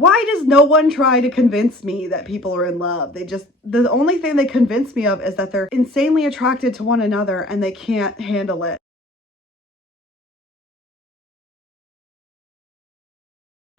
Why does no one try to convince me that people are in love? The only thing they convince me of is that they're insanely attracted to one another and they can't handle it.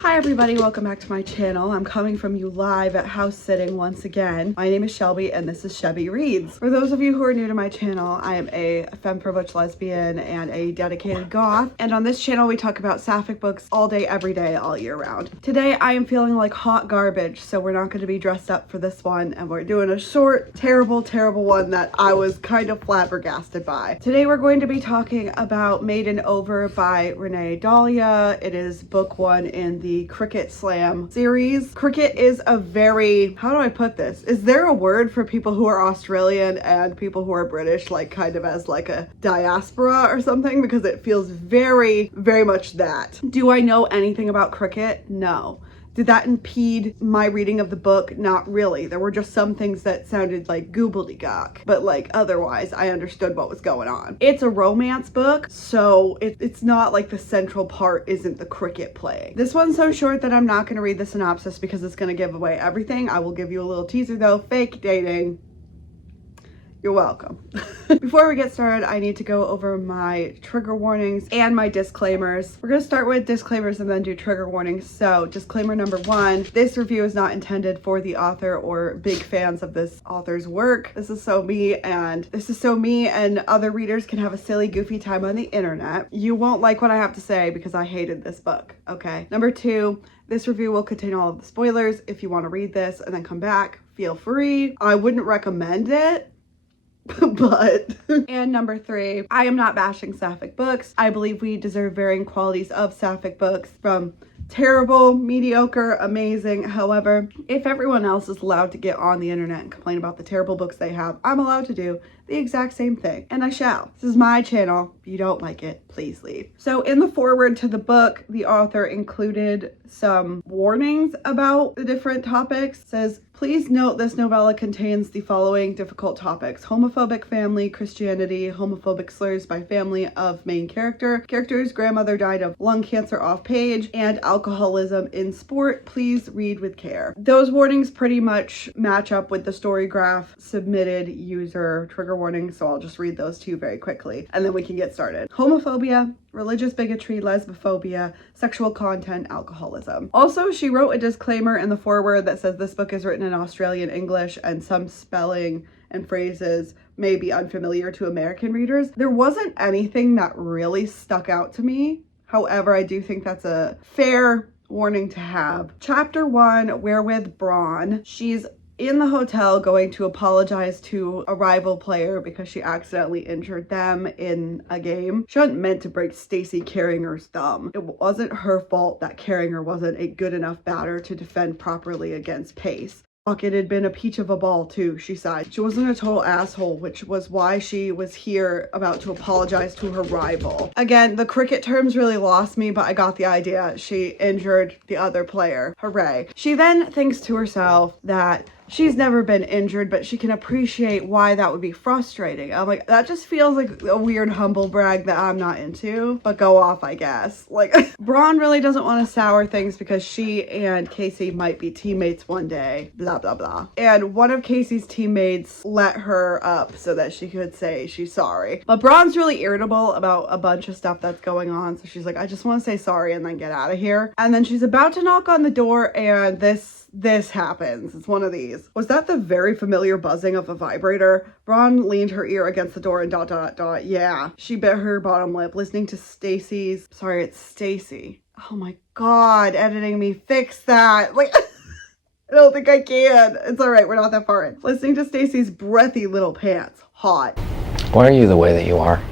Hi everybody, welcome back to my channel. I'm coming from you live at house sitting once again. My name is Shelby and this is Shelby Reads. For those of you who are new to my channel, I am a femme privileged lesbian and a dedicated goth. And on this channel we talk about sapphic books all day, every day, all year round. Today I am feeling like hot garbage, so we're not going to be dressed up for this one and we're doing a short, terrible one that I was kind of flabbergasted by. Today we're going to be talking about Maiden Over by Renee Dahlia. It is book 1 in the Cricket Slam series. Cricket is a very, how do I put this? Is there a word for people who are Australian and people who are British, like kind of as like a diaspora or something? Because it feels very, very much that. Do I know anything about cricket? No. Did that impede my reading of the book? Not really. There were just some things that sounded like gobbledygook, but like otherwise I understood what was going on. It's a romance book, so it's not like the central part isn't the cricket playing. This one's so short that I'm not going to read the synopsis because it's going to give away everything. I will give you a little teaser though. Fake dating. You're welcome. Before we get started, I need to go over my trigger warnings and my disclaimers. We're going to start with disclaimers and then do trigger warnings. So disclaimer number 1, this review is not intended for the author or big fans of this author's work. This is so me and other readers can have a silly, goofy time on the internet. You won't like what I have to say because I hated this book, okay? Number 2, this review will contain all of the spoilers. If you want to read this and then come back, feel free. I wouldn't recommend it. But and number 3, I am not bashing sapphic books. I believe we deserve varying qualities of sapphic books, from terrible, mediocre, amazing. However, if everyone else is allowed to get on the internet and complain about the terrible books they have, I'm allowed to do the exact same thing, and I shall. This is my channel. If you don't like it, please leave. So in the foreword to the book, the author included some warnings about the different topics. It says, please note this novella contains the following difficult topics: homophobic family, Christianity, homophobic slurs by family of main character's grandmother died of lung cancer off page, and alcoholism in sport. Please read with care. Those warnings pretty much match up with the story graph submitted user trigger warning, so I'll just read those 2 very quickly and then we can get started. Homophobia, religious bigotry, lesbophobia, sexual content, alcoholism. Also, she wrote a disclaimer in the foreword that says this book is written in Australian English and some spelling and phrases may be unfamiliar to American readers. There wasn't anything that really stuck out to me. However, I do think that's a fair warning to have. Chapter 1, Wherewith Brawn. She's in the hotel going to apologize to a rival player because she accidentally injured them in a game. She wasn't meant to break Stacey Carringer's thumb. It wasn't her fault that Carringer wasn't a good enough batter to defend properly against pace. Fuck, it had been a peach of a ball too, she sighed. She wasn't a total asshole, which was why she was here about to apologize to her rival. Again, the cricket terms really lost me, but I got the idea. She injured the other player. Hooray. She then thinks to herself that she's never been injured, but she can appreciate why that would be frustrating. I'm like, that just feels like a weird humble brag that I'm not into, but go off, I guess. Like, Braun really doesn't want to sour things because she and Casey might be teammates one day, blah, blah, blah. And one of Casey's teammates let her up so that she could say she's sorry. But Braun's really irritable about a bunch of stuff that's going on, so she's like, I just want to say sorry and then get out of here. And then she's about to knock on the door and this happens. It's one of these. Was that the very familiar buzzing of a vibrator? Braun leaned her ear against the door and ... Yeah. She bit her bottom lip, listening to Stacey's... Sorry, it's Stacey. Oh my god, editing me, fix that. Like, I don't think I can. It's alright, we're not that far in. Listening to Stacey's breathy little pants. Hot. Why are you the way that you are?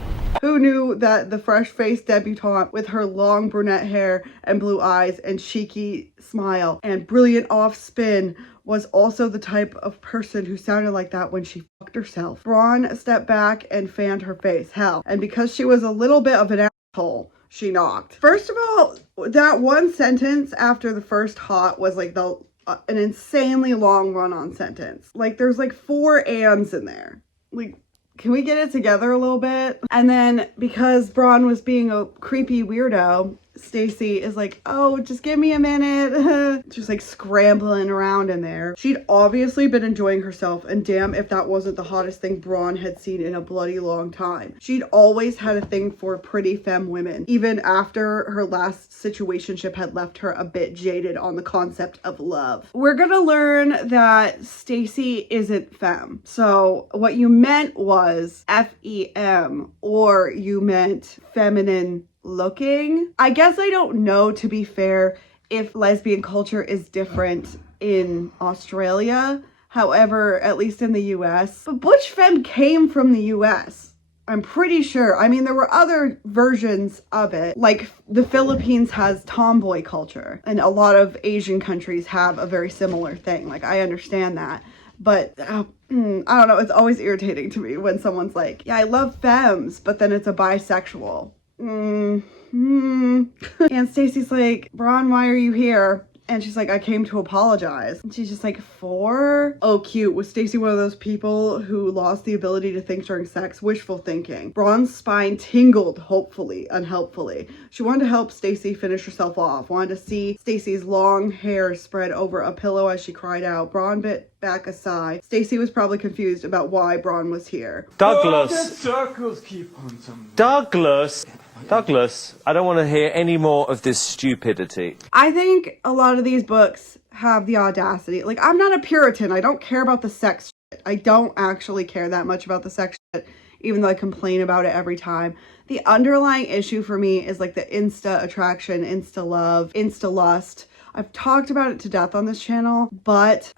Who knew that the fresh-faced debutante with her long brunette hair and blue eyes and cheeky smile and brilliant off-spin was also the type of person who sounded like that when she fucked herself? Braun stepped back and fanned her face. Hell, and because she was a little bit of an asshole, she knocked. First of all, that one sentence after the first hot was like an insanely long run-on sentence. Like, there's like 4 ands in there. Like, can we get it together a little bit? And then because Braun was being a creepy weirdo, Stacy is like, oh, just give me a minute. Just like scrambling around in there. She'd obviously been enjoying herself, and damn if that wasn't the hottest thing Braun had seen in a bloody long time. She'd always had a thing for pretty femme women, even after her last situationship had left her a bit jaded on the concept of love. We're gonna learn that Stacy isn't femme. So what you meant was F-E-M, or you meant feminine looking. I guess I don't know, to be fair, if lesbian culture is different in Australia. However, at least in the US, but butch femme came from the US. I'm pretty sure. I mean, there were other versions of it. Like the Philippines has tomboy culture, and a lot of Asian countries have a very similar thing. Like, I understand that. But I don't know, it's always irritating to me when someone's like, yeah, I love femmes, but then it's a bisexual. And Stacy's like, Braun, why are you here? And she's like, I came to apologize. And she's just like, for? Oh, cute. Was Stacy one of those people who lost the ability to think during sex? Wishful thinking. Braun's spine tingled, hopefully, unhelpfully. She wanted to help Stacy finish herself off. Wanted to see Stacy's long hair spread over a pillow as she cried out. Braun bit back a sigh. Stacy was probably confused about why Braun was here. Douglas! The circles keep on something. Douglas, I don't want to hear any more of this stupidity. I think a lot of these books have the audacity. Like, I'm not a Puritan. I don't care about the sex shit. I don't actually care that much about the sex shit, even though I complain about it every time. The underlying issue for me is like the insta attraction, insta love, insta lust. I've talked about it to death on this channel, but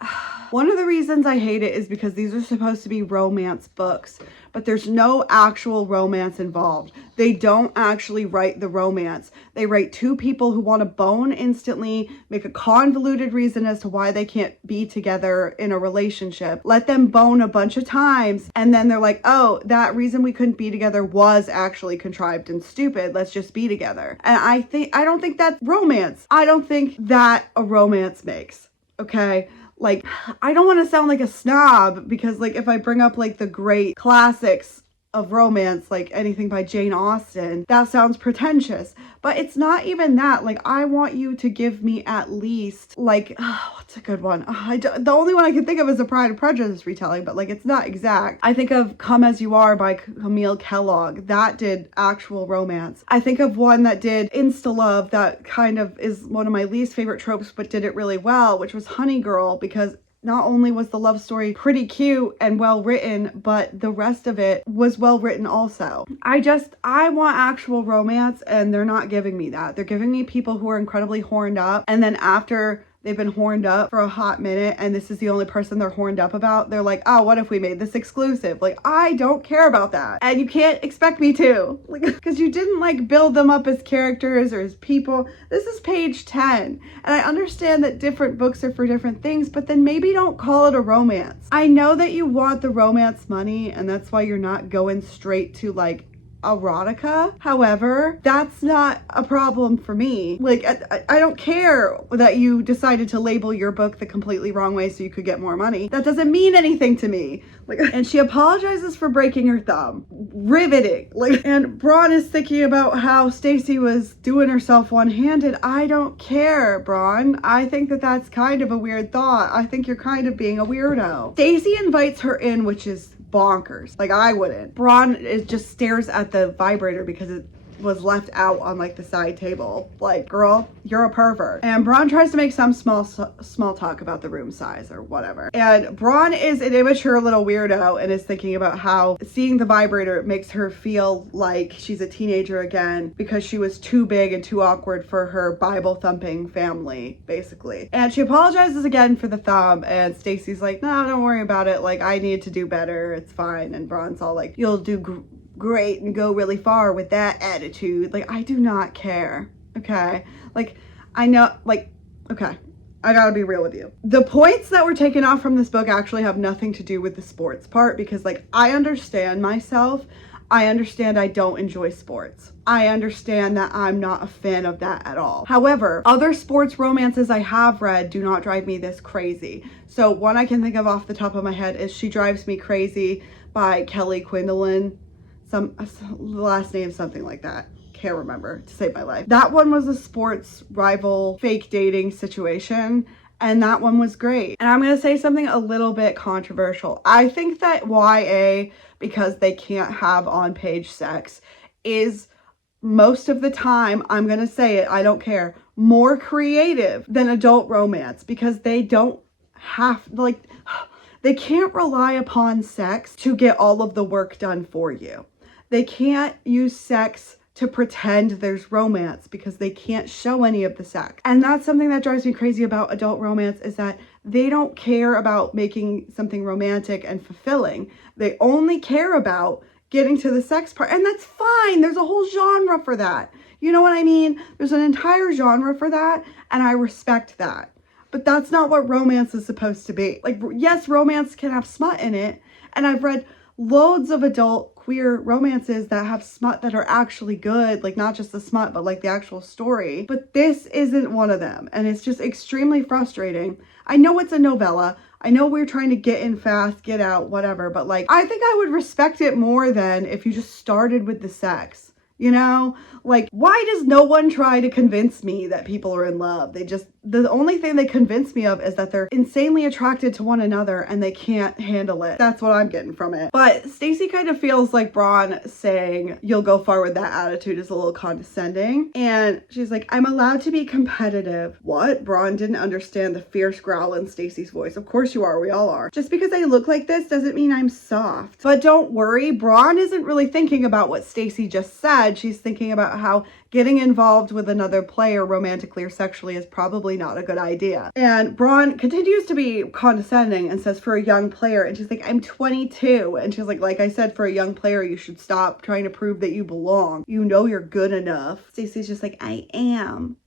one of the reasons I hate it is because these are supposed to be romance books, but there's no actual romance involved. They don't actually write the romance. They write two people who want to bone instantly, make a convoluted reason as to why they can't be together in a relationship, let them bone a bunch of times, and then they're like, oh, that reason we couldn't be together was actually contrived and stupid. Let's just be together. And I don't think that's romance. I don't think that a romance makes. Okay? Like, I don't want to sound like a snob, because like if I bring up like the great classics of romance, like anything by Jane Austen, that sounds pretentious, but it's not even that. Like, I want you to give me at least like, what's a good one? The only one I can think of is a Pride and Prejudice retelling, but like, it's not exact. I think of Come As You Are by Camille Kellogg. That did actual romance. I think of one that did insta love, that kind of is one of my least favorite tropes, but did it really well, which was Honey Girl, because not only was the love story pretty cute and well written, but the rest of it was well written also. I want actual romance, and they're not giving me that. They're giving me people who are incredibly horned up, and then after they've been horned up for a hot minute and this is the only person they're horned up about, they're like, oh, what if we made this exclusive? Like, I don't care about that. And you can't expect me to. Like, because you didn't like build them up as characters or as people. This is page 10. And I understand that different books are for different things, but then maybe don't call it a romance. I know that you want the romance money, and that's why you're not going straight to like erotica. However, that's not a problem for me. Like, I don't care that you decided to label your book the completely wrong way so you could get more money. That doesn't mean anything to me. Like, and she apologizes for breaking her thumb. Riveting. Like, and Braun is thinking about how Stacy was doing herself one-handed. I don't care, Braun. I think that that's kind of a weird thought. I think you're kind of being a weirdo. Stacy invites her in, which is bonkers. Like, I wouldn't. Braun just stares at the vibrator because it was left out on like the side table. Like, girl, you're a pervert. And Braun tries to make some small talk about the room size or whatever. And Braun is an immature little weirdo and is thinking about how seeing the vibrator makes her feel like she's a teenager again because she was too big and too awkward for her Bible thumping family, basically. And she apologizes again for the thumb, and Stacy's like, no, don't worry about it. Like, I need to do better. It's fine. And Braun's all like, you'll do great and go really far with that attitude. Like, I do not care. Okay? Like, I know, like, okay, I gotta be real with you. The points that were taken off from this book actually have nothing to do with the sports part, because like, I understand myself. I understand I don't enjoy sports. I understand that I'm not a fan of that at all. However, other sports romances I have read do not drive me this crazy. So one I can think of off the top of my head is She Drives Me Crazy by Kelly Quinlan. The last name, something like that. can't remember to save my life. That one was a sports rival fake dating situation. And that one was great. And I'm going to say something a little bit controversial. I think that YA, because they can't have on-page sex, is most of the time, I'm going to say it, I don't care, more creative than adult romance, because they don't have, like, they can't rely upon sex to get all of the work done for you. They can't use sex to pretend there's romance because they can't show any of the sex. And that's something that drives me crazy about adult romance, is that they don't care about making something romantic and fulfilling. They only care about getting to the sex part. And that's fine. There's a whole genre for that. You know what I mean? There's an entire genre for that. And I respect that. But that's not what romance is supposed to be. Like, yes, romance can have smut in it. And I've read loads of adult queer romances that have smut that are actually good, like not just the smut, but like the actual story. But this isn't one of them, and it's just extremely frustrating. I know it's a novella. I know we're trying to get in fast, get out, whatever, but like, I think I would respect it more than if you just started with the sex. You know, like, why does no one try to convince me that people are in love? The only thing they convince me of is that they're insanely attracted to one another and they can't handle it. That's what I'm getting from it. But Stacy kind of feels like Braun saying, you'll go far with that attitude, is a little condescending. And she's like, I'm allowed to be competitive. What? Braun didn't understand the fierce growl in Stacy's voice. Of course you are. We all are. Just because I look like this doesn't mean I'm soft. But don't worry, Braun isn't really thinking about what Stacy just said. She's thinking about how getting involved with another player romantically or sexually is probably not a good idea. And Braun continues to be condescending and says, for a young player, and she's like, I'm 22. And she's like I said, for a young player, you should stop trying to prove that you belong. You know you're good enough. Stacy's just like, I am.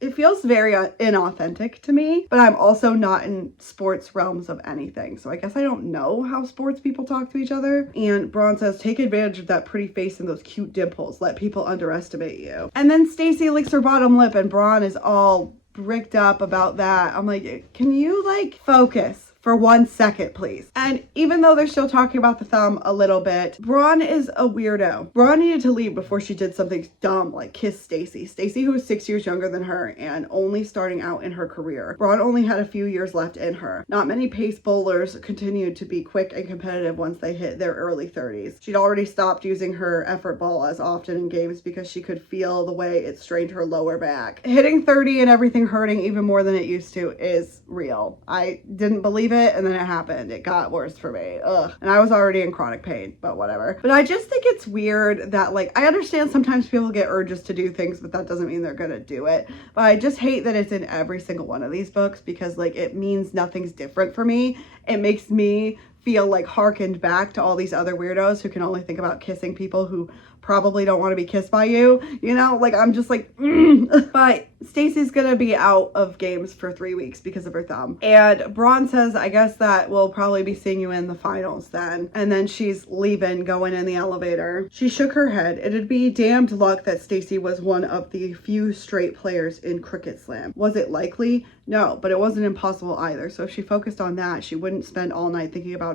It feels very inauthentic to me, but I'm also not in sports realms of anything. So I guess I don't know how sports people talk to each other. And Braun says, take advantage of that pretty face and those cute dimples. Let people underestimate you. And then Stacy licks her bottom lip and Braun is all bricked up about that. I'm like, can you like focus for 1 second, please? And even though they're still talking about the thumb a little bit, Braun is a weirdo. Braun needed to leave before she did something dumb like kiss Stacy. Stacy, who is 6 years younger than her and only starting out in her career. Braun only had a few years left in her. Not many pace bowlers continued to be quick and competitive once they hit their early 30s. She'd already stopped using her effort ball as often in games because she could feel the way it strained her lower back. Hitting 30 and everything hurting even more than it used to is real. I didn't believe it, and then it happened. It got worse for me. Ugh. And I was already in chronic pain, but whatever. But I just think it's weird that, like, I understand sometimes people get urges to do things, but that doesn't mean they're gonna do it. But I just hate that it's in every single one of these books because, like, it means nothing's different for me. It makes me feel like harkened back to all these other weirdos who can only think about kissing people who probably don't want to be kissed by you, you know? Like, I'm just like, But Stacy's gonna be out of games for 3 weeks because of her thumb. And Braun says, I guess that we'll probably be seeing you in the finals then. And then she's leaving, going in the elevator. She shook her head. It'd be damned luck that Stacy was one of the few straight players in Cricket Slam. Was it likely? No, but it wasn't impossible either. So if she focused on that, she wouldn't spend all night thinking about ...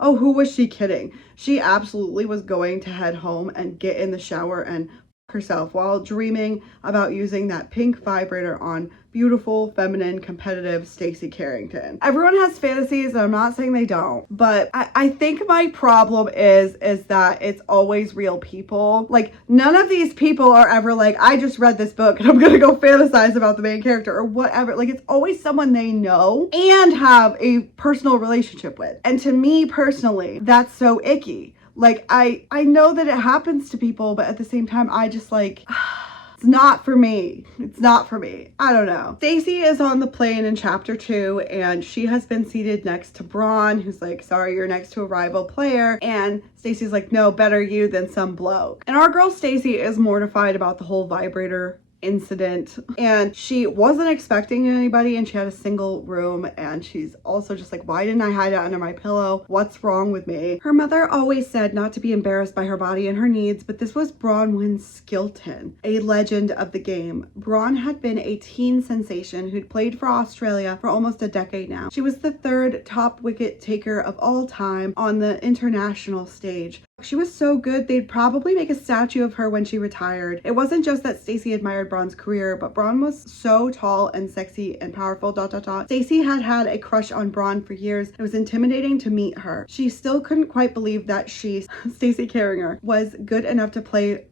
Oh, who was she kidding? She absolutely was going to head home and get in the shower and herself while dreaming about using that pink vibrator on beautiful, feminine, competitive Stacy Carrington. Everyone has fantasies, and I'm not saying they don't, but I think my problem is that it's always real people. Like, none of these people are ever like, I just read this book and I'm gonna go fantasize about the main character or whatever. Like, it's always someone they know and have a personal relationship with. And to me personally, that's so icky. Like, I know that it happens to people, but at the same time, I just like, it's not for me. It's not for me. I don't know. Stacy is on the plane in chapter 2 and she has been seated next to Braun, who's like, sorry, you're next to a rival player. And Stacy's like, no, better you than some bloke. And our girl Stacy is mortified about the whole vibrator incident, and she wasn't expecting anybody, and she had a single room, and she's also just like, why didn't I hide it under my pillow? What's wrong with me? Her mother always said not to be embarrassed by her body and her needs, but this was Bronwyn Skilton, a legend of the game. Braun had been a teen sensation who'd played for Australia for almost a decade now. She was the 3rd top wicket taker of all time on the international stage, She was so good, they'd probably make a statue of her when she retired. It wasn't just that Stacy admired Braun's career, but Braun was so tall and sexy and powerful, ... Stacy had had a crush on Braun for years. It was intimidating to meet her. She still couldn't quite believe that she, Stacy Carringer, was good enough to play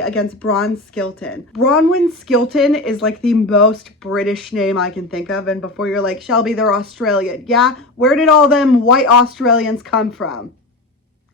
against Braun Skilton. Bronwyn Skilton is like the most British name I can think of, and before you're like, Shelby, they're Australian. Yeah? Where did all them white Australians come from?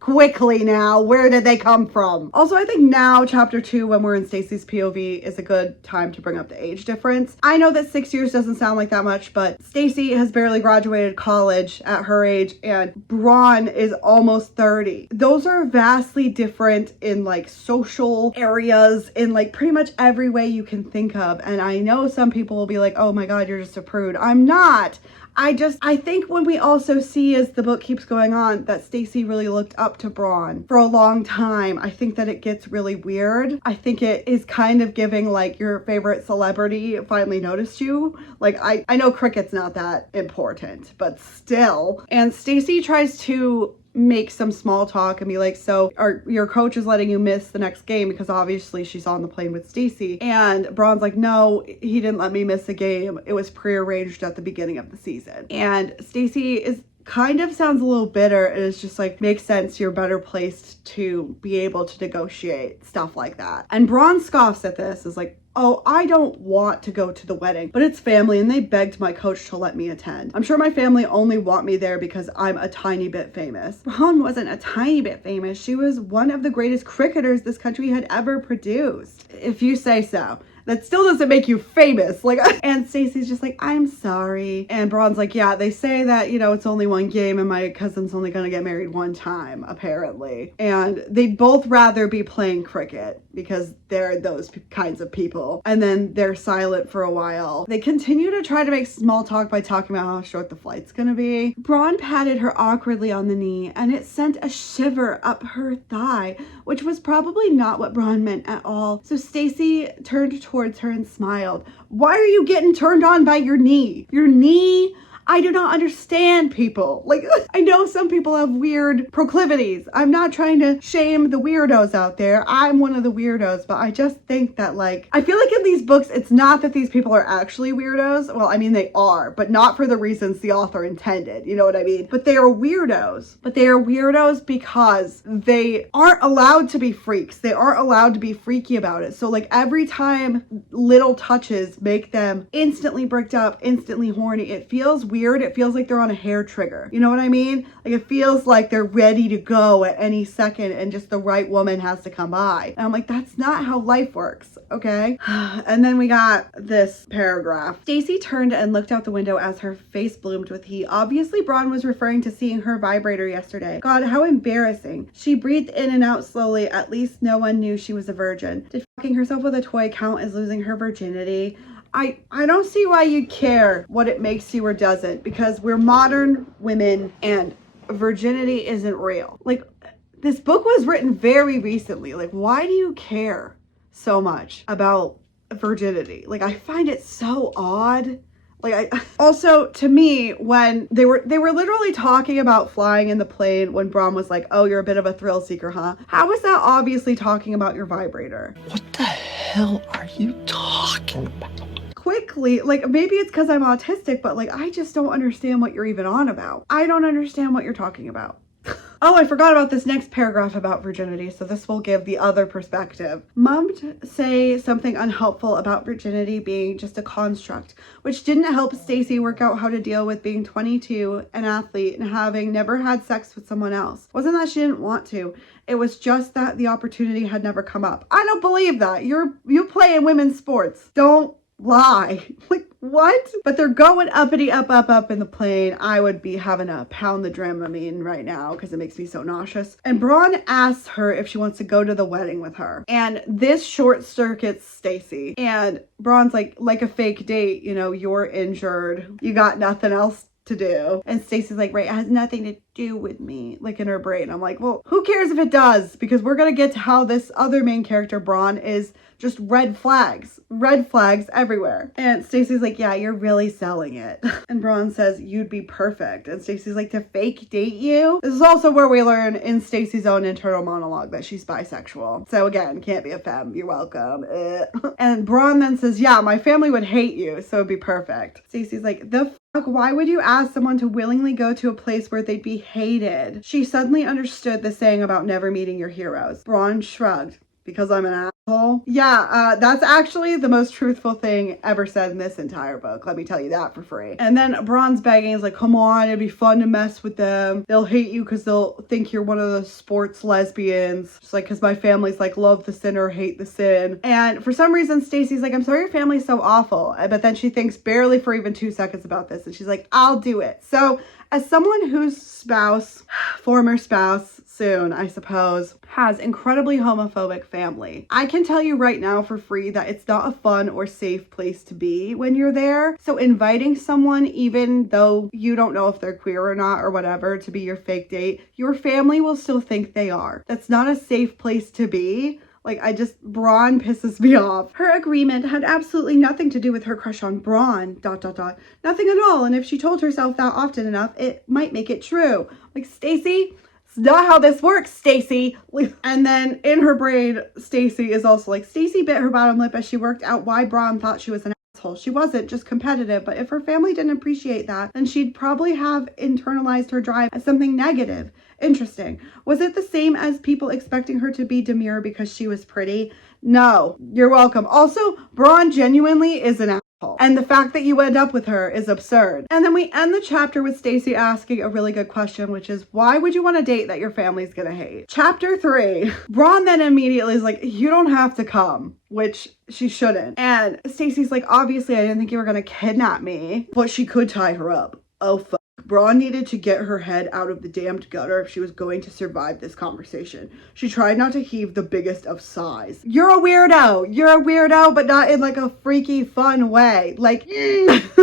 Quickly now, where did they come from? Also, I think now, chapter 2, when we're in Stacy's POV, is a good time to bring up the age difference. I know that 6 years doesn't sound like that much, but Stacy has barely graduated college at her age, and Braun is almost 30. Those are vastly different in like social areas, in like pretty much every way you can think of. And I know some people will be like, oh my God, you're just a prude. I'm not. I think when we also see as the book keeps going on that Stacy really looked up to Braun for a long time. I think that it gets really weird. I think it is kind of giving like your favorite celebrity finally noticed you. Like I know cricket's not that important, but still. And Stacy tries to make some small talk and be like, so your coach is letting you miss the next game because obviously she's on the plane with Stacy. And Braun's like, no, he didn't let me miss a game. It was prearranged at the beginning of the season. And Stacy is kind of sounds a little bitter, and it's just like, makes sense, you're better placed to be able to negotiate stuff like that. And Braun scoffs at this, is like, oh, I don't want to go to the wedding, but it's family and they begged my coach to let me attend. I'm sure my family only want me there because I'm a tiny bit famous. Braun wasn't a tiny bit famous. She was one of the greatest cricketers this country had ever produced, if you say so. That still doesn't make you famous. Like, and Stacy's just like, I'm sorry. And Braun's like, yeah, they say that, you know, it's only one game and my cousin's only gonna get married one time, apparently. And they'd both rather be playing cricket because they're those kinds of people. And then they're silent for a while. They continue to try to make small talk by talking about how short the flight's gonna be. Braun patted her awkwardly on the knee and it sent a shiver up her thigh, which was probably not what Braun meant at all. So Stacy turned towards her and smiled. Why are you getting turned on by your knee? Your knee? I do not understand people. Like, I know some people have weird proclivities. I'm not trying to shame the weirdos out there. I'm one of the weirdos, but I just think that, like, I feel like in these books, it's not that these people are actually weirdos. Well, I mean, they are, but not for the reasons the author intended. You know what I mean? But they are weirdos. But they are weirdos because they aren't allowed to be freaks. They aren't allowed to be freaky about it. So, like, every time little touches make them instantly bricked up, instantly horny, it feels weird. It feels like they're on a hair trigger. You know what I mean? Like, it feels like they're ready to go at any second and just the right woman has to come by. And I'm like, that's not how life works, okay? And then we got this paragraph. Stacy turned and looked out the window as her face bloomed with heat. Obviously, Braun was referring to seeing her vibrator yesterday. God, how embarrassing. She breathed in and out slowly. At least no one knew she was a virgin. Did fucking herself with a toy count as losing her virginity? I don't see why you'd care what it makes you or doesn't, because we're modern women and virginity isn't real. Like, this book was written very recently. Like, why do you care so much about virginity? Like, I find it so odd. Like, also, to me, when they were literally talking about flying in the plane when Braun was like, oh, you're a bit of a thrill seeker, huh? How is that obviously talking about your vibrator? What the hell are you talking about? Quickly, like, maybe it's because I'm autistic, but like, I just don't understand what you're even on about. I don't understand what you're talking about. Oh, I forgot about this next paragraph about virginity, so this will give the other perspective. Mom say something unhelpful about virginity being just a construct, which didn't help Stacy work out how to deal with being 22, an athlete, and having never had sex with someone else. Wasn't that she didn't want to. It was just that the opportunity had never come up. I don't believe that. You play in women's sports. Don't lie. Like, what? But they're going uppity up in the plane. I would be having a pound the Dramamine right now because it makes me so nauseous. And Braun asks her if she wants to go to the wedding with her. And this short circuits Stacy. And Braun's like a fake date, you know, you're injured. You got nothing else to do. And Stacy's like, right, it has nothing to do with me, like in her brain. I'm like, well, who cares if it does? Because we're gonna get to how this other main character, Braun, is Just red flags everywhere. And Stacy's like, yeah, you're really selling it. And Braun says, you'd be perfect. And Stacy's like, to fake date you? This is also where we learn in Stacy's own internal monologue that she's bisexual. So again, can't be a femme. You're welcome. And Braun then says, yeah, my family would hate you, so it'd be perfect. Stacy's like, the fuck, why would you ask someone to willingly go to a place where they'd be hated? She suddenly understood the saying about never meeting your heroes. Braun shrugged. Because I'm an asshole? Yeah, that's actually the most truthful thing ever said in this entire book. Let me tell you that for free. And then Braun's begging is like, come on, it'd be fun to mess with them. They'll hate you because they'll think you're one of the sports lesbians. Just like, because my family's like, love the sinner, hate the sin. And for some reason, Stacy's like, I'm sorry your family's so awful. But then she thinks barely for even 2 seconds about this. And she's like, I'll do it. So as someone whose spouse, former spouse, soon, I suppose, has incredibly homophobic family, I can tell you right now for free that it's not a fun or safe place to be when you're there. So inviting someone, even though you don't know if they're queer or not or whatever, to be your fake date, your family will still think they are. That's not a safe place to be. Like, Braun pisses me off. Her agreement had absolutely nothing to do with her crush on Braun, ... Nothing at all. And if she told herself that often enough, it might make it true. Like, Stacy, it's not how this works, Stacy. And then in her brain, Stacy is also like, Stacy bit her bottom lip as she worked out why Braun thought she was an asshole. She wasn't, just competitive. But if her family didn't appreciate that, then she'd probably have internalized her drive as something negative. Interesting. Was it the same as people expecting her to be demure because she was pretty? No. You're welcome. Also, Braun genuinely is an asshole. And the fact that you end up with her is absurd. And then we end the chapter with Stacy asking a really good question, which is, why would you want a date that your family's gonna hate? Chapter 3. Braun then immediately is like, you don't have to come. Which she shouldn't. And Stacy's like, obviously I didn't think you were gonna kidnap me, but she could tie her up. Oh, fuck. Braun needed to get her head out of the damned gutter if she was going to survive this conversation. She tried not to heave the biggest of sighs. You're a weirdo, but not in like a freaky fun way. Like,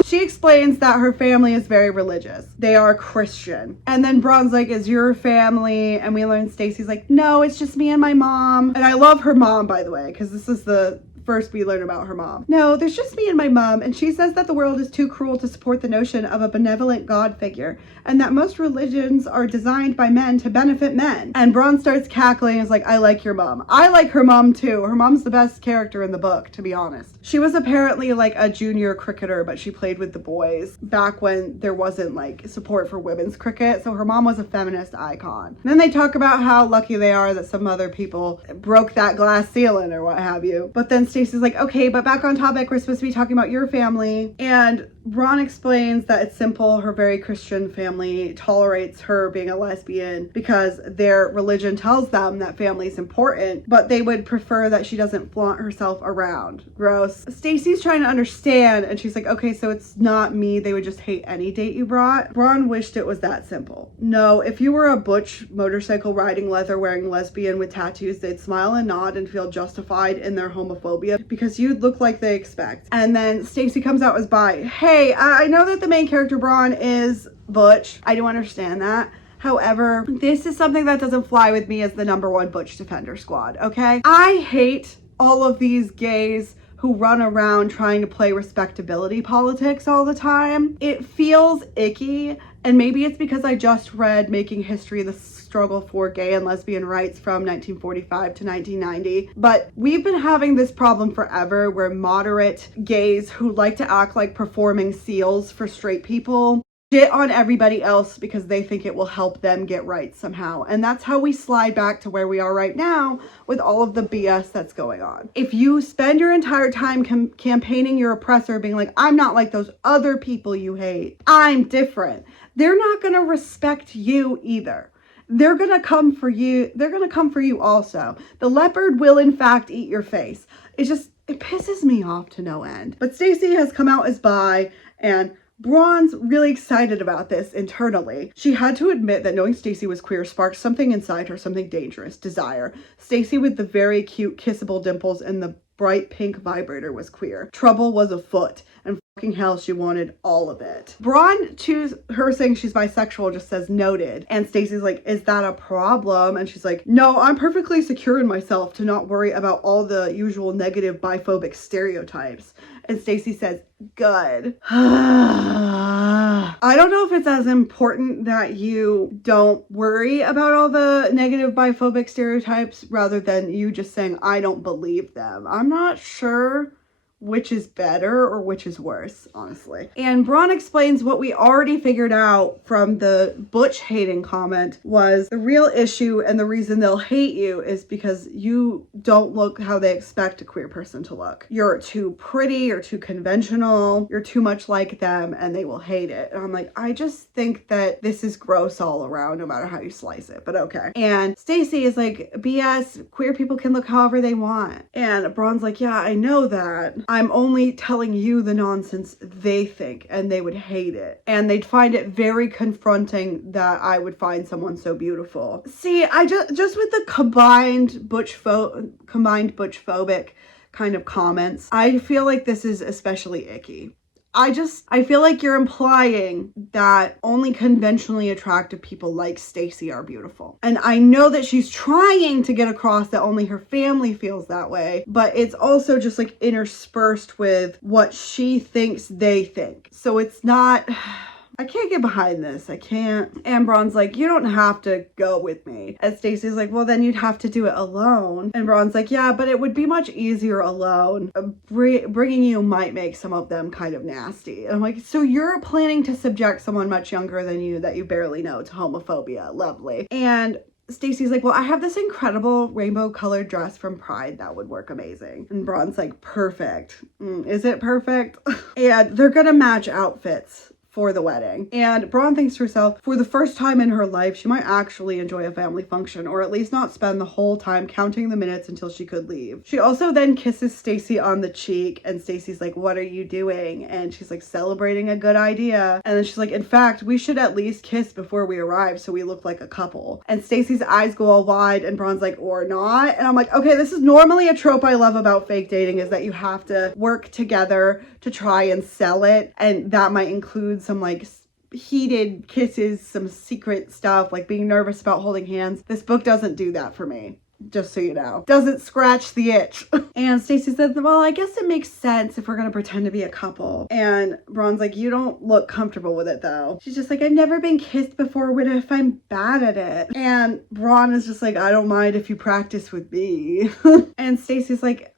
She explains that her family is very religious. They are Christian. And then Braun's like, is your family? And we learn Stacy's like, no, it's just me and my mom. And I love her mom, by the way, because this is the first we learn about her mom. No, there's just me and my mom, and she says that the world is too cruel to support the notion of a benevolent God figure, and that most religions are designed by men to benefit men. And Braun starts cackling and is like, I like your mom. I like her mom too. Her mom's the best character in the book, to be honest. She was apparently like a junior cricketer, but she played with the boys back when there wasn't like support for women's cricket, so her mom was a feminist icon. And then they talk about how lucky they are that some other people broke that glass ceiling or what have you. But then Stacy's like, okay, but back on topic, we're supposed to be talking about your family. And Braun explains that it's simple. Her very Christian family tolerates her being a lesbian because their religion tells them that family is important, but they would prefer that she doesn't flaunt herself around. Gross. Stacy's trying to understand, and she's like, okay, so it's not me. They would just hate any date you brought. Braun wished it was that simple. No, if you were a butch motorcycle riding, leather wearing lesbian with tattoos, they'd smile and nod and feel justified in their homophobia because you'd look like they expect. And then Stacy comes out as bi. Hey, I know that the main character Braun is butch. I do understand that. However, this is something that doesn't fly with me as the #1 butch defender squad, okay? I hate all of these gays who run around trying to play respectability politics all the time. It feels icky, and maybe it's because I just read Making History: The Struggle for Gay and Lesbian Rights from 1945 to 1990. But we've been having this problem forever where moderate gays who like to act like performing seals for straight people shit on everybody else because they think it will help them get right somehow. And that's how we slide back to where we are right now with all of the BS that's going on. If you spend your entire time campaigning your oppressor, being like, I'm not like those other people you hate, I'm different, they're not going to respect you either. They're going to come for you. They're going to come for you also. The leopard will in fact eat your face. It pisses me off to no end. But Stacy has come out as bi, and Braun's really excited about this internally. She had to admit that knowing Stacy was queer sparked something inside her, something dangerous, desire. Stacy with the very cute kissable dimples and the bright pink vibrator was queer. Trouble was afoot, and hell, she wanted all of it. Braun, to her saying she's bisexual, just says noted. And Stacy's like, is that a problem? And she's like, no, I'm perfectly secure in myself to not worry about all the usual negative biphobic stereotypes. And Stacy says, good. I don't know if it's as important that you don't worry about all the negative biphobic stereotypes rather than you just saying, I don't believe them. I'm not sure which is better or which is worse, honestly. And Braun explains what we already figured out from the Butch hating comment was the real issue, and the reason they'll hate you is because you don't look how they expect a queer person to look. You're too pretty, you're too conventional, you're too much like them, and they will hate it. And I'm like, I just think that this is gross all around, no matter how you slice it, but okay. And Stacy is like, BS, queer people can look however they want. And Braun's like, yeah, I know that. I'm only telling you the nonsense they think, and they would hate it. And they'd find it very confronting that I would find someone so beautiful. See, I just with the combined butch-phobic kind of comments, I feel like this is especially icky. I feel like you're implying that only conventionally attractive people like Stacy are beautiful. And I know that she's trying to get across that only her family feels that way, but it's also just like interspersed with what she thinks they think. So it's not... I can't get behind this. I can't. And Braun's like, you don't have to go with me. And Stacy's like, well, then you'd have to do it alone. And Braun's like, yeah, but it would be much easier alone. Bringing you might make some of them kind of nasty. And I'm like, so you're planning to subject someone much younger than you that you barely know to homophobia. Lovely. And Stacy's like, well, I have this incredible rainbow colored dress from Pride that would work amazing. And Braun's like, perfect. Is it perfect? And they're gonna match outfits for the wedding. And Braun thinks to herself, for the first time in her life, she might actually enjoy a family function, or at least not spend the whole time counting the minutes until she could leave. She also then kisses Stacy on the cheek, and Stacy's like, what are you doing? And she's like, celebrating a good idea. And then she's like, in fact, we should at least kiss before we arrive so we look like a couple. And Stacy's eyes go all wide, and Braun's like, or not? And I'm like, okay, this is normally a trope I love about fake dating, is that you have to work together to try and sell it, and that might include some like heated kisses, some secret stuff, like being nervous about holding hands. This book doesn't do that for me, just so you know. Doesn't scratch the itch. And Stacy said, well, I guess it makes sense if we're gonna pretend to be a couple. And Braun's like, you don't look comfortable with it though. She's just like, I've never been kissed before. What if I'm bad at it? And Braun is just like, I don't mind if you practice with me. And Stacy's like,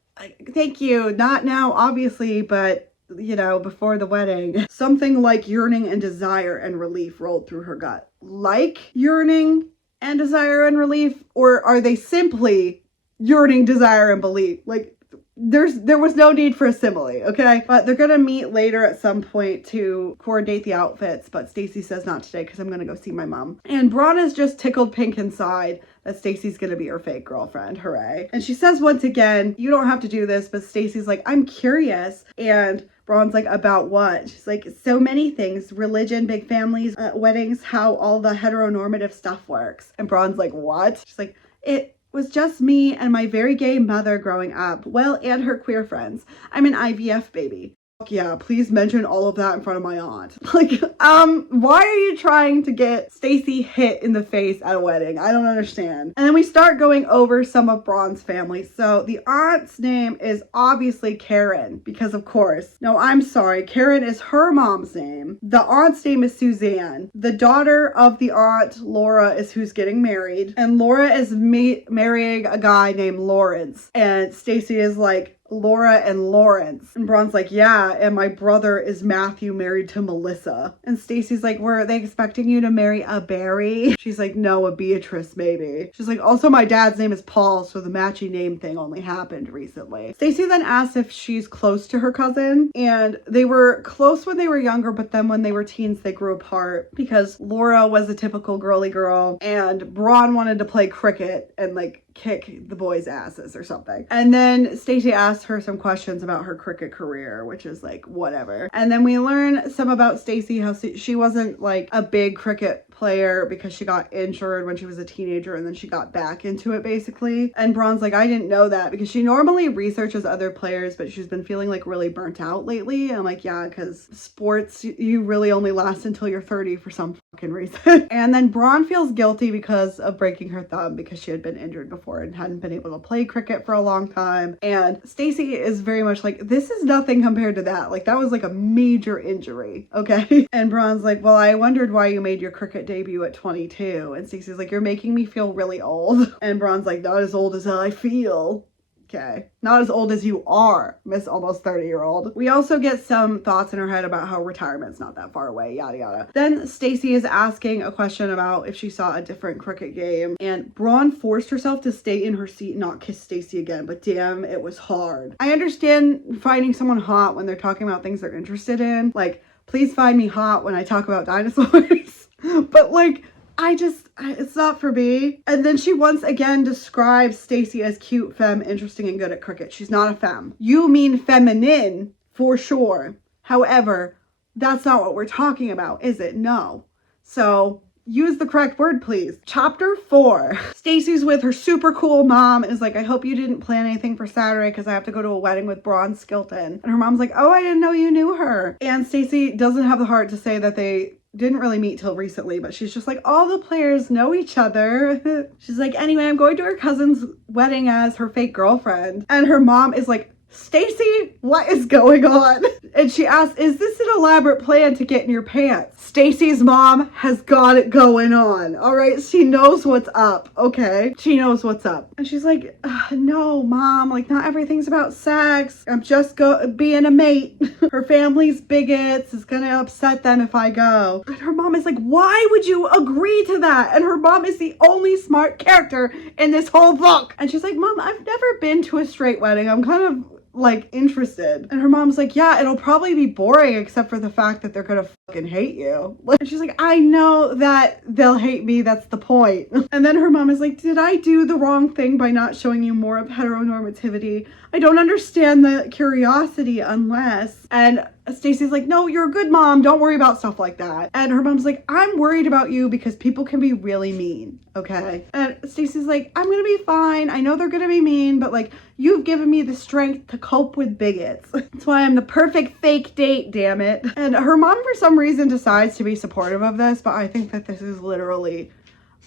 thank you, not now obviously, but you know, before the wedding. Something like yearning and desire and relief rolled through her gut. Like yearning and desire and relief? Or are they simply yearning, desire, and belief? Like, there was no need for a simile, okay? But they're gonna meet later at some point to coordinate the outfits, but Stacy says not today because I'm gonna go see my mom. And Braun is just tickled pink inside that Stacy's gonna be her fake girlfriend. Hooray. And she says once again, you don't have to do this, but Stacy's like, I'm curious. And Braun's like, about what? She's like, so many things. Religion, big families, weddings, how all the heteronormative stuff works. And Braun's like, what? She's like, it was just me and my very gay mother growing up. Well, and her queer friends. I'm an IVF baby. Yeah, please mention all of that in front of my aunt. Like, why are you trying to get Stacy hit in the face at a wedding? I don't understand. And then we start going over some of Braun's family. So the aunt's name is obviously Karen, because of course. No, I'm sorry. Karen is her mom's name. The aunt's name is Suzanne. The daughter of the aunt, Laura, is who's getting married. And Laura is marrying a guy named Lawrence. And Stacy is like, Laura and Lawrence. And Braun's like, yeah, and my brother is Matthew married to Melissa. And Stacy's like, were they expecting you to marry a Barry? She's like, no, a Beatrice maybe. She's like, also my dad's name is Paul, so the matchy name thing only happened recently. Stacy then asks if she's close to her cousin, and they were close when they were younger, but then when they were teens they grew apart because Laura was a typical girly girl and Braun wanted to play cricket and like kick the boys' asses or something. And then Stacey asks her some questions about her cricket career, which is like, whatever. And then we learn some about Stacey, how she wasn't like a big cricket player because she got injured when she was a teenager and then she got back into it basically. And Braun's like, I didn't know that, because she normally researches other players, but she's been feeling like really burnt out lately. And I'm like, yeah, because sports, you really only last until you're 30 for some fucking reason. And then Braun feels guilty because of breaking her thumb, because she had been injured before and hadn't been able to play cricket for a long time. And Stacey is very much like, this is nothing compared to that. Like, that was like a major injury, okay? And Braun's like, well, I wondered why you made your cricket debut at 22. And Stacey's like, you're making me feel really old. And Braun's like, not as old as I feel. Okay, not as old as you are, Miss Almost 30-year-old. We also get some thoughts in her head about how retirement's not that far away, yada yada. Then Stacey is asking a question about if she saw a different cricket game, and Braun forced herself to stay in her seat and not kiss Stacey again, but damn, it was hard. I understand finding someone hot when they're talking about things they're interested in. Like, please find me hot when I talk about dinosaurs. But like, it's not for me. And then she once again describes Stacey as cute, femme, interesting, and good at cricket. She's not a femme. You mean feminine for sure. However, that's not what we're talking about, is it? No. So use the correct word, please. Chapter 4. Stacey's with her super cool mom and is like, I hope you didn't plan anything for Saturday because I have to go to a wedding with Braun Skilton. And her mom's like, oh, I didn't know you knew her. And Stacey doesn't have the heart to say that they didn't really meet till recently, but she's just like, all the players know each other. She's like, anyway, I'm going to her cousin's wedding as her fake girlfriend. And her mom is like, Stacey, what is going on? And she asks, is this an elaborate plan to get in your pants? Stacey's mom has got it going on. All right. She knows what's up. Okay. She knows what's up. And she's like, no, mom, like not everything's about sex. I'm just being a mate. Her family's bigots. It's going to upset them if I go. And her mom is like, why would you agree to that? And her mom is the only smart character in this whole book. And she's like, Mom, I've never been to a straight wedding. I'm kind of like interested. And her mom's like, yeah, it'll probably be boring except for the fact that they're gonna fucking hate you. And she's like, I know that they'll hate me, that's the point. And then her mom is like, did I do the wrong thing by not showing you more of heteronormativity? I don't understand the curiosity unless. And Stacey's like, no, you're a good mom, don't worry about stuff like that. And her mom's like, I'm worried about you because people can be really mean, okay? And Stacey's like, I'm gonna be fine, I know they're gonna be mean, but like, you've given me the strength to cope with bigots. That's why I'm the perfect fake date, damn it. And her mom for some reason decides to be supportive of this, but I think that this is literally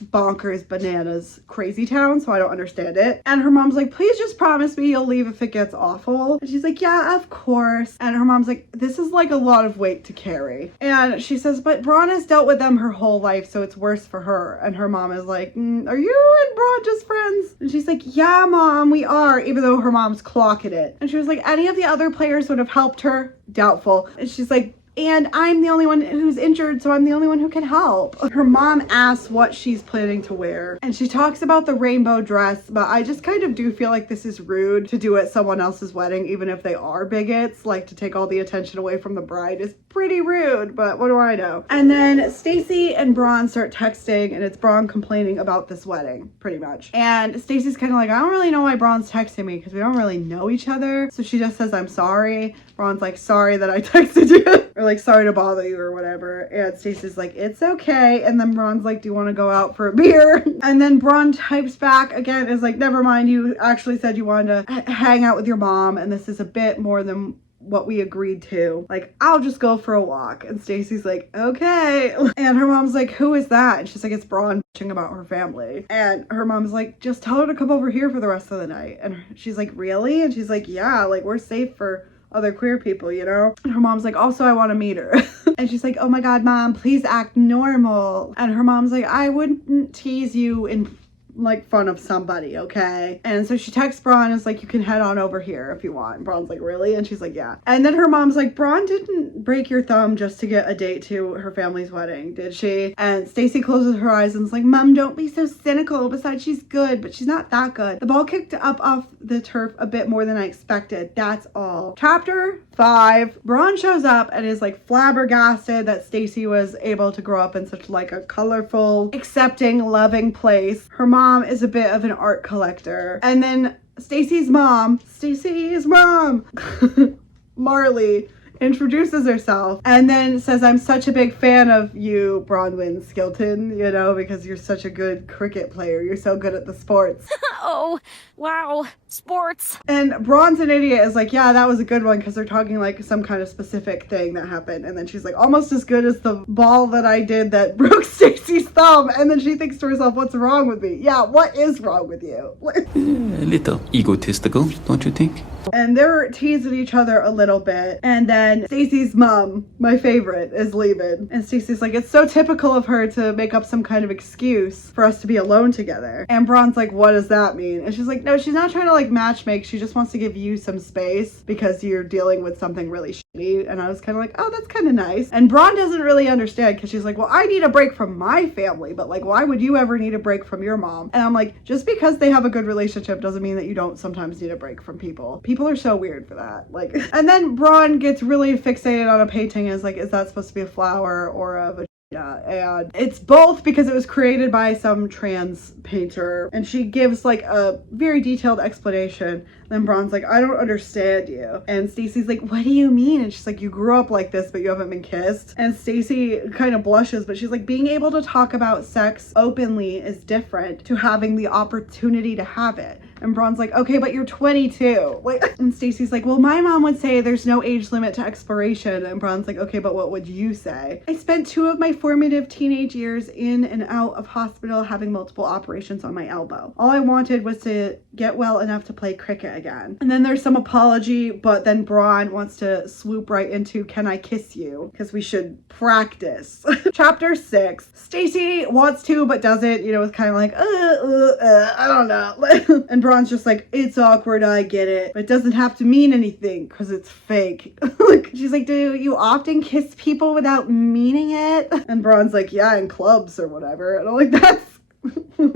bonkers, bananas, crazy town, so I don't understand it. And her mom's like, please just promise me you'll leave if it gets awful. And she's like, yeah, of course. And her mom's like, this is like a lot of weight to carry. And she says, but Braun has dealt with them her whole life, so it's worse for her. And her mom is like, are you and Braun just friends? And she's like, yeah, Mom, we are, even though her mom's clocking it. And she was like, any of the other players would have helped her? Doubtful. And she's like, and I'm the only one who's injured, so I'm the only one who can help. Her mom asks what she's planning to wear, and she talks about the rainbow dress, but I just kind of do feel like this is rude to do at someone else's wedding, even if they are bigots. Like, to take all the attention away from the bride is pretty rude, but what do I know? And then Stacey and Braun start texting, and it's Braun complaining about this wedding, pretty much. And Stacey's kind of like, I don't really know why Braun's texting me, because we don't really know each other. So she just says, I'm sorry. Braun's like, sorry that I texted you. Or like, sorry to bother you or whatever. And Stacey's like, it's okay. And then Braun's like, do you want to go out for a beer? And then Braun types back again, is like, never mind, you actually said you wanted to hang out with your mom, and this is a bit more than what we agreed to. Like, I'll just go for a walk. And Stacey's like, okay. And her mom's like, who is that? And she's like, it's Braun bitching about her family. And her mom's like, just tell her to come over here for the rest of the night. And she's like, really? And she's like, yeah, like, we're safe for other queer people, you know? And her mom's like, also, I want to meet her. And she's like, oh my God, Mom, please act normal. And her mom's like, I wouldn't tease you in like front of somebody, okay? And so she texts Braun and is like, you can head on over here if you want. And Braun's like, really? And she's like, yeah. And then her mom's like, Braun didn't break your thumb just to get a date to her family's wedding, did she? And Stacey closes her eyes and is like, Mom, don't be so cynical. Besides, she's good, but she's not that good. The ball kicked up off the turf a bit more than I expected. That's all. Chapter 5. Braun shows up and is like flabbergasted that Stacey was able to grow up in such like a colorful, accepting, loving place. Her mom mom is a bit of an art collector. And then Stacy's mom, Marley, introduces herself and then says, I'm such a big fan of you, Bronwyn Skilton, you know, because you're such a good cricket player. You're so good at the sports. Oh, wow. Sports. And Braun's an idiot is like, yeah, that was a good one, because they're talking like some kind of specific thing that happened. And then she's like, almost as good as the ball that I did that broke Stacy's thumb. And then she thinks to herself, what's wrong with me? Yeah, what is wrong with you? A little egotistical, don't you think? And they're teasing each other a little bit. And then Stacy's mom, my favorite, is leaving. And Stacy's like, it's so typical of her to make up some kind of excuse for us to be alone together. And Braun's like, what does that mean? And she's like, no, she's not trying to like matchmake. She just wants to give you some space because you're dealing with something really shitty. And I was kind of like, oh, that's kind of nice. And Braun doesn't really understand, because she's like, well, I need a break from my family, but like, why would you ever need a break from your mom? And I'm like, just because they have a good relationship doesn't mean that you don't sometimes need a break from people. People are so weird for that. Like, and then Braun gets really fixated on a painting as like, is that supposed to be a flower or a vagina? And it's both, because it was created by some trans painter, and she gives like a very detailed explanation. Then Braun's like, I don't understand you. And Stacy's like, what do you mean? And she's like, you grew up like this, but you haven't been kissed. And Stacy kind of blushes, but she's like, being able to talk about sex openly is different to having the opportunity to have it. And Braun's like, okay, but you're 22. Like, and Stacy's like, well, my mom would say there's no age limit to exploration. And Braun's like, okay, but what would you say? I spent 2 of my formative teenage years in and out of hospital having multiple operations on my elbow. All I wanted was to get well enough to play cricket again. And then there's some apology, but then Braun wants to swoop right into, can I kiss you? Because we should practice. Chapter 6. Stacy wants to, but doesn't, you know, it's kind of like, I don't know. And Braun's just like, it's awkward, I get it, but it doesn't have to mean anything because it's fake. Like, she's like, do you often kiss people without meaning it? And Braun's like, yeah, in clubs or whatever. And I'm like,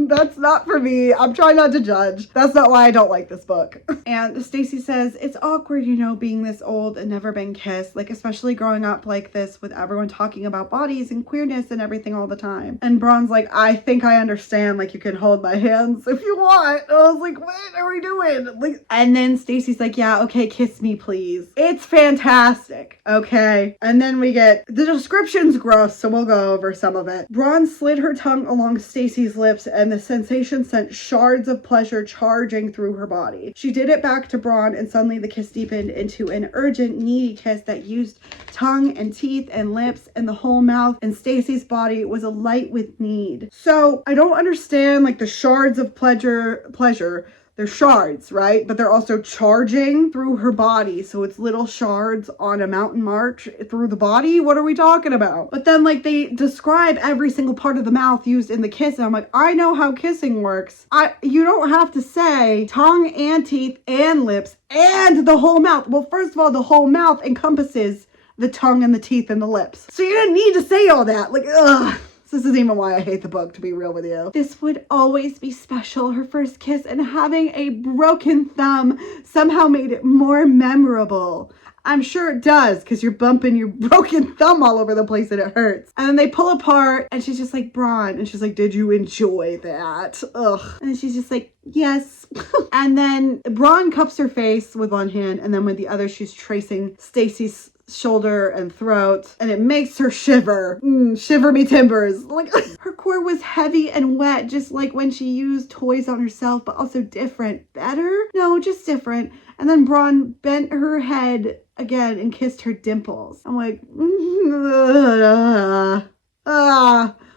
that's not for me. I'm trying not to judge. That's not why I don't like this book. And Stacy says, it's awkward, you know, being this old and never been kissed, like especially growing up like this with everyone talking about bodies and queerness and everything all the time. And Braun's like, I think I understand, like you can hold my hands if you want. And I was like, what are we doing? Like, and then Stacy's like, yeah, okay, kiss me please. It's fantastic. Okay. And then we get, the description's gross, so we'll go over some of it. Braun slid her tongue along Stacy's lips, and the sensation sent shards of pleasure charging through her body. She did it back to Braun, and suddenly the kiss deepened into an urgent, needy kiss that used tongue and teeth and lips and the whole mouth, and Stacy's body was alight with need. So I don't understand like the shards of pleasure. They're shards, right? But they're also charging through her body. So it's little shards on a mountain march through the body. What are we talking about? But then like they describe every single part of the mouth used in the kiss. And I'm like, I know how kissing works. You don't have to say tongue and teeth and lips and the whole mouth. Well, first of all, the whole mouth encompasses the tongue and the teeth and the lips. So you didn't need to say all that. Like, ugh. This is even why I hate the book, to be real with you. This would always be special, her first kiss, and having a broken thumb somehow made it more memorable. I'm sure it does, because you're bumping your broken thumb all over the place and it hurts. And then they pull apart, and she's just like, Braun. And she's like, did you enjoy that? Ugh. And she's just like, yes. And then Braun cups her face with one hand, and then with the other, she's tracing Stacy's shoulder and throat, and it makes her shiver. Shiver me timbers. Like, her core was heavy and wet, just like when she used toys on herself, but also different. Better? No, just different. And then Braun bent her head again and kissed her dimples. I'm like,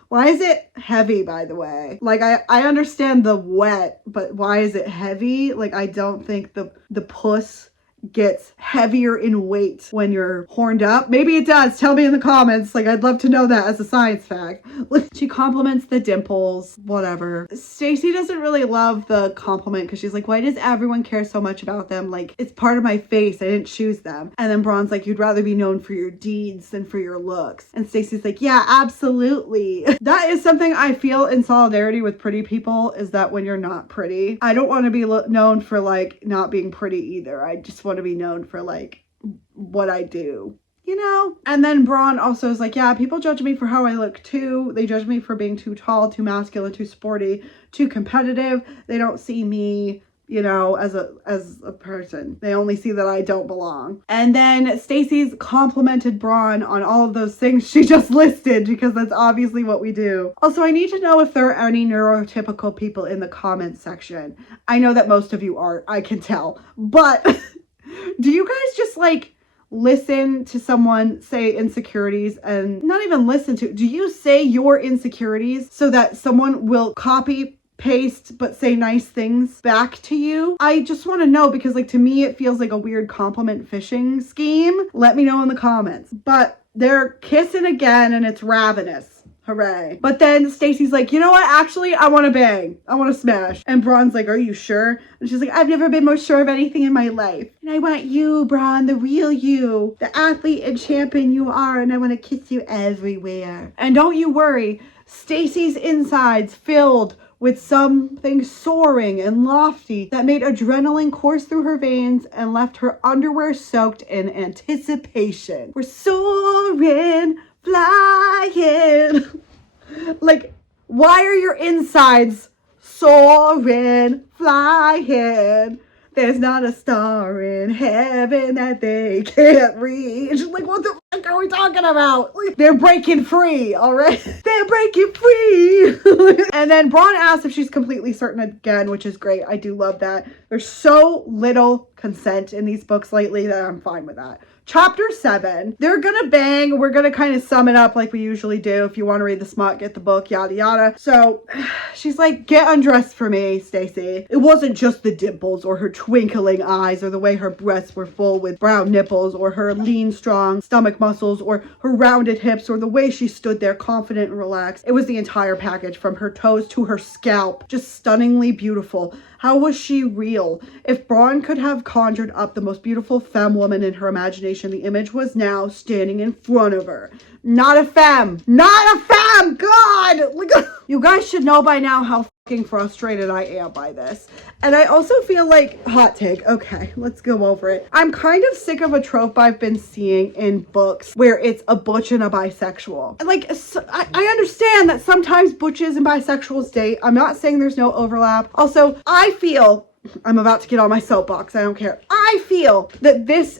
why is it heavy, by the way? Like, I understand the wet, but why is it heavy? Like, I don't think the puss gets heavier in weight when you're horned up. Maybe it does. Tell me in the comments. Like, I'd love to know that as a science fact. She compliments the dimples, whatever. Stacy doesn't really love the compliment because she's like, why does everyone care so much about them? Like, it's part of my face. I didn't choose them. And then Braun's like, you'd rather be known for your deeds than for your looks. And Stacy's like, yeah, absolutely. That is something I feel in solidarity with pretty people, is that when you're not pretty, I don't want to be known for like not being pretty either. I just want to be known for like what I do, you know? And then Braun also is like, yeah, people judge me for how I look too. They judge me for being too tall, too masculine, too sporty, too competitive. They don't see me, you know, as a person. They only see that I don't belong. And then Stacy's complimented Braun on all of those things she just listed, because that's obviously what we do. Also, I need to know if there are any neurotypical people in the comments section. I know that most of you aren't, I can tell. But do you guys just like listen to someone say insecurities and not even listen to, do you say your insecurities so that someone will copy paste but say nice things back to you? I just want to know, because like to me it feels like a weird compliment fishing scheme. Let me know in the comments. But they're kissing again and it's ravenous. Hooray. But then Stacy's like, you know what? Actually, I want to bang. I want to smash. And Braun's like, are you sure? And she's like, I've never been more sure of anything in my life. And I want you, Braun, the real you, the athlete and champion you are. And I want to kiss you everywhere. And don't you worry, Stacy's insides filled with something soaring and lofty that made adrenaline course through her veins and left her underwear soaked in anticipation. We're soaring, flying. Like, why are your insides soaring, flying? There's not a star in heaven that they can't reach. Like, what the fuck are we talking about? They're breaking free, all right? They're breaking free. And then Braun asks if she's completely certain again, which is great. I do love that. There's so little consent in these books lately that I'm fine with that. Chapter 7, they're gonna bang. We're gonna kind of sum it up like we usually do. If you want to read the smut, get the book, yada yada. So she's like, get undressed for me, Stacy. It wasn't just the dimples or her twinkling eyes or the way her breasts were full with brown nipples or her lean, strong stomach muscles or her rounded hips or the way she stood there confident and relaxed. It was the entire package from her toes to her scalp. Just stunningly beautiful. How was she real? If Braun could have conjured up the most beautiful femme woman in her imagination, the image was now standing in front of her. Not a femme! Not a femme! God! You guys should know by now how fucking frustrated I am by this. And I also feel like, hot take, okay, let's go over it. I'm kind of sick of a trope I've been seeing in books where it's a butch and a bisexual. Like, so, I understand that sometimes butches and bisexuals date. I'm not saying there's no overlap. Also, I feel, I'm about to get on my soapbox, I don't care. I feel that this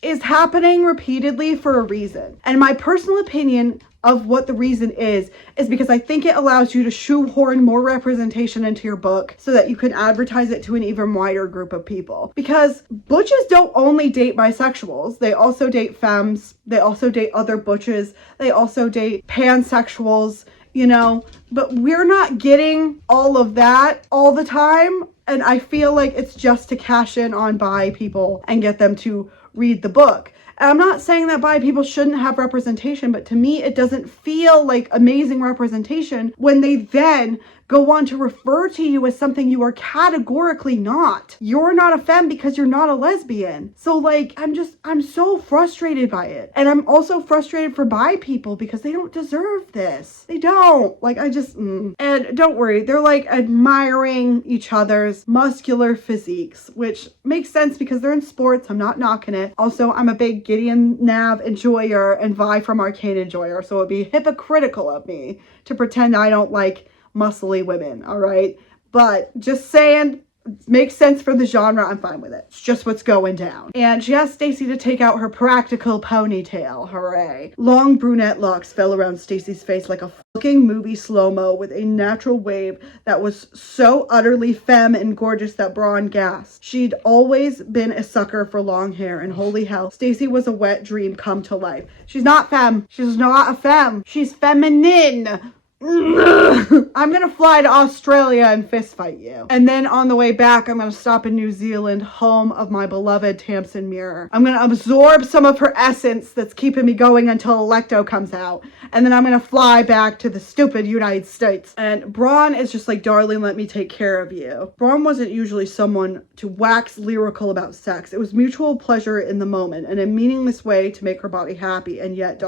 is happening repeatedly for a reason. And my personal opinion of what the reason is because I think it allows you to shoehorn more representation into your book so that you can advertise it to an even wider group of people. Because butches don't only date bisexuals, they also date femmes, they also date other butches, they also date pansexuals, you know, but we're not getting all of that all the time. And I feel like it's just to cash in on bi people and get them to read the book. And I'm not saying that bi people shouldn't have representation, but to me, it doesn't feel like amazing representation when they then go on to refer to you as something you are categorically not. You're not a femme because you're not a lesbian. So like, I'm so frustrated by it. And I'm also frustrated for bi people because they don't deserve this. They don't. Like, And don't worry, they're like admiring each other's muscular physiques, which makes sense because they're in sports. I'm not knocking it. Also, I'm a big Gideon Nav enjoyer and Vi from Arcane enjoyer, so it'd be hypocritical of me to pretend I don't like muscly women, all right? But just saying, makes sense for the genre. I'm fine with it. It's just what's going down. And she asked Stacy to take out her practical ponytail. Hooray. Long brunette locks fell around Stacy's face like a fucking movie slow-mo with a natural wave that was so utterly femme and gorgeous that Braun gasped. She'd always been a sucker for long hair, and holy hell, Stacy was a wet dream come to life. She's not femme. She's not a femme. She's feminine. I'm gonna fly to Australia and fist fight you. And then on the way back, I'm gonna stop in New Zealand, home of my beloved Tamsin Muir. I'm gonna absorb some of her essence that's keeping me going until Electo comes out. And then I'm gonna fly back to the stupid United States. And Braun is just like, darling, let me take care of you. Braun wasn't usually someone to wax lyrical about sex. It was mutual pleasure in the moment and a meaningless way to make her body happy. And yet,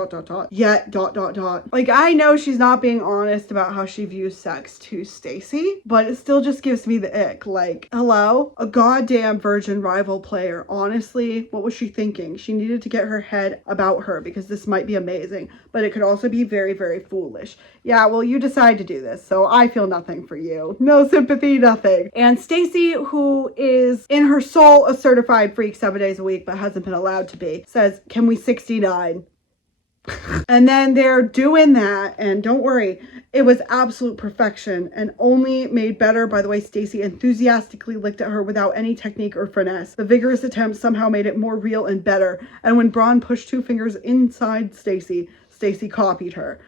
Like, I know she's not being honest honest about how she views sex to Stacy, but it still just gives me the ick. Like, hello? A goddamn virgin rival player. Honestly, what was she thinking? She needed to get her head about her because this might be amazing, but it could also be very, very foolish. Yeah, well, you decide to do this, so I feel nothing for you. No sympathy, nothing. And Stacy, who is in her soul a certified freak 7 days a week, but hasn't been allowed to be, says, can we 69? And then they're doing that, and don't worry, it was absolute perfection and only made better by the way Stacy enthusiastically licked at her without any technique or finesse. The vigorous attempt somehow made it more real and better, and when Braun pushed 2 fingers inside Stacy, Stacy copied her.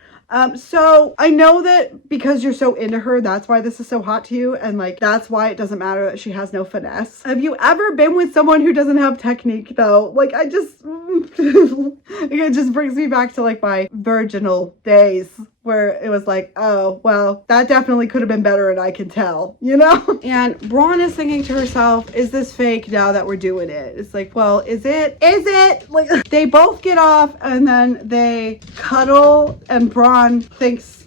So I know that because you're so into her, that's why this is so hot to you. And like, that's why it doesn't matter that she has no finesse. Have you ever been with someone who doesn't have technique though? Like I just, it just brings me back to like my virginal days where it was like, oh, well, that definitely could have been better and I can tell, you know? And Braun is thinking to herself, is this fake now that we're doing it? It's like, well, is it? Is it? Like, they both get off and then they cuddle and Braun thinks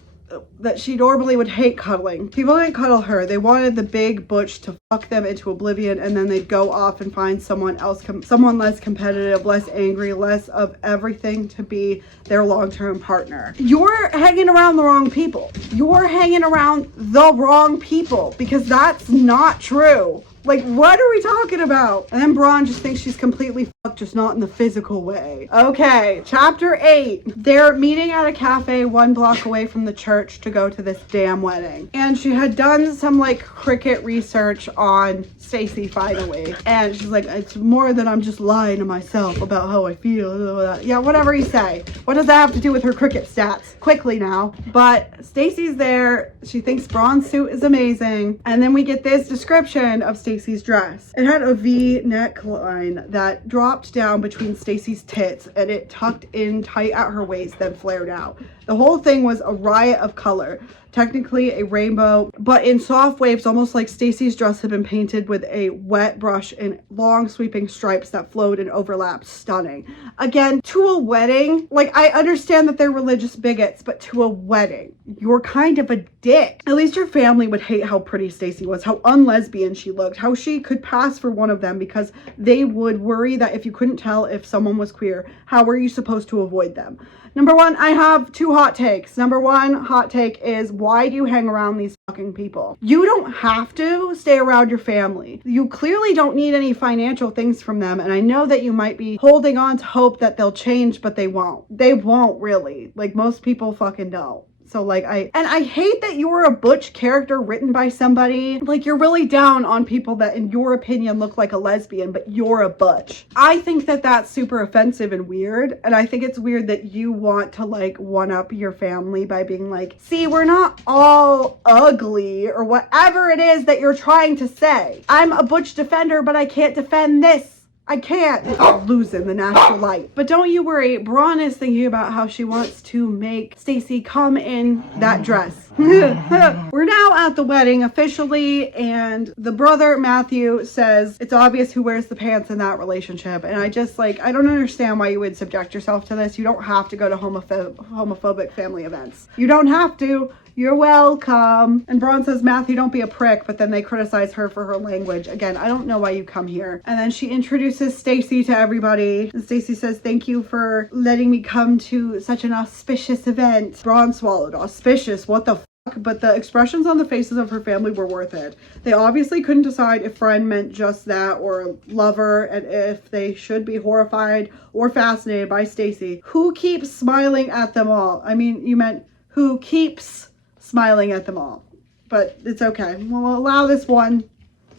that she normally would hate cuddling. People didn't cuddle her. They wanted the big butch to fuck them into oblivion and then they'd go off and find someone else, someone less competitive, less angry, less of everything to be their long-term partner. You're hanging around the wrong people. You're hanging around the wrong people because that's not true. Like, what are we talking about? And then Braun just thinks she's completely fucked, just not in the physical way. Okay, chapter 8. They're meeting at a cafe 1 block away from the church to go to this damn wedding. And she had done some, like, cricket research on Stacy finally. And she's like, it's more than I'm just lying to myself about how I feel. Yeah, whatever you say. What does that have to do with her cricket stats? Quickly now. But Stacy's there. She thinks Braun's suit is amazing. And then we get this description of Stacy's dress. It had a V neckline that dropped down between Stacy's tits and it tucked in tight at her waist, then flared out. The whole thing was a riot of color. Technically a rainbow, but in soft waves, almost like Stacy's dress had been painted with a wet brush in long sweeping stripes that flowed and overlapped. Stunning. Again, to a wedding, like I understand that they're religious bigots, but to a wedding, you're kind of a dick. At least your family would hate how pretty Stacy was, how unlesbian she looked, how she could pass for one of them because they would worry that if you couldn't tell if someone was queer, how were you supposed to avoid them? Number 1, I have 2 hot takes. Number 1 hot take is, why do you hang around these fucking people? You don't have to stay around your family. You clearly don't need any financial things from them. And I know that you might be holding on to hope that they'll change, but they won't. They won't really. Like most people fucking don't. So like I hate that you're a butch character written by somebody. Like you're really down on people that in your opinion look like a lesbian, but you're a butch. I think that that's super offensive and weird. And I think it's weird that you want to like one up your family by being like, see, we're not all ugly or whatever it is that you're trying to say. I'm a butch defender, but I can't defend this. I can't. It's losing the natural light. But don't you worry, Braun is thinking about how she wants to make Stacy come in that dress. We're now at the wedding officially, and the brother, Matthew, says it's obvious who wears the pants in that relationship. And I just like, I don't understand why you would subject yourself to this. You don't have to go to homophobic family events. You don't have to. You're welcome. And Braun says, Matthew, don't be a prick, but then they criticize her for her language. Again, I don't know why you come here. And then she introduces Stacy to everybody. And Stacy says, thank you for letting me come to such an auspicious event. Braun swallowed. Auspicious? What the fuck? But the expressions on the faces of her family were worth it. They obviously couldn't decide if friend meant just that or lover, and if they should be horrified or fascinated by Stacy. Who keeps smiling at them all? I mean, you meant who keeps smiling at them all, but it's okay. We'll allow this one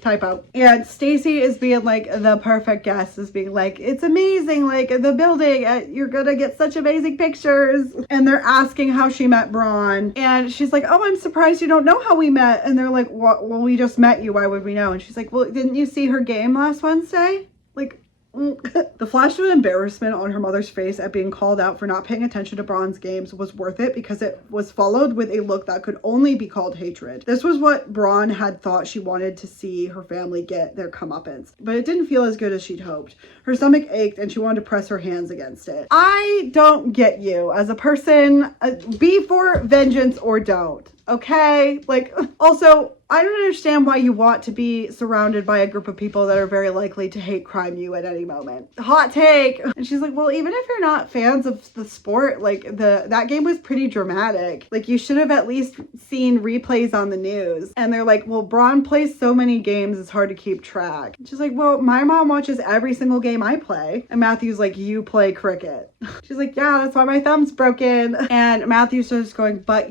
typo. And Stacy is being like the perfect guest, is being like, it's amazing, like the building, you're gonna get such amazing pictures. And they're asking how she met Braun, and she's like, oh, I'm surprised you don't know how we met. And they're like, well, we just met you, why would we know? And she's like, well, didn't you see her game last Wednesday? Like, The flash of embarrassment on her mother's face at being called out for not paying attention to Braun's games was worth it because it was followed with a look that could only be called hatred. This was what Braun had thought she wanted to see her family get their comeuppance, but it didn't feel as good as she'd hoped. Her stomach ached and she wanted to press her hands against it. I don't get you as a person. Be for vengeance or don't. Okay? Like, also, I don't understand why you want to be surrounded by a group of people that are very likely to hate crime you at any moment. Hot take. And she's like, well, even if you're not fans of the sport, like that game was pretty dramatic. Like you should have at least seen replays on the news. And they're like, well, Braun plays so many games, it's hard to keep track. And she's like, well, my mom watches every single game I play. And Matthew's like, you play cricket. She's like, yeah, that's why my thumb's broken. And Matthew's just going, but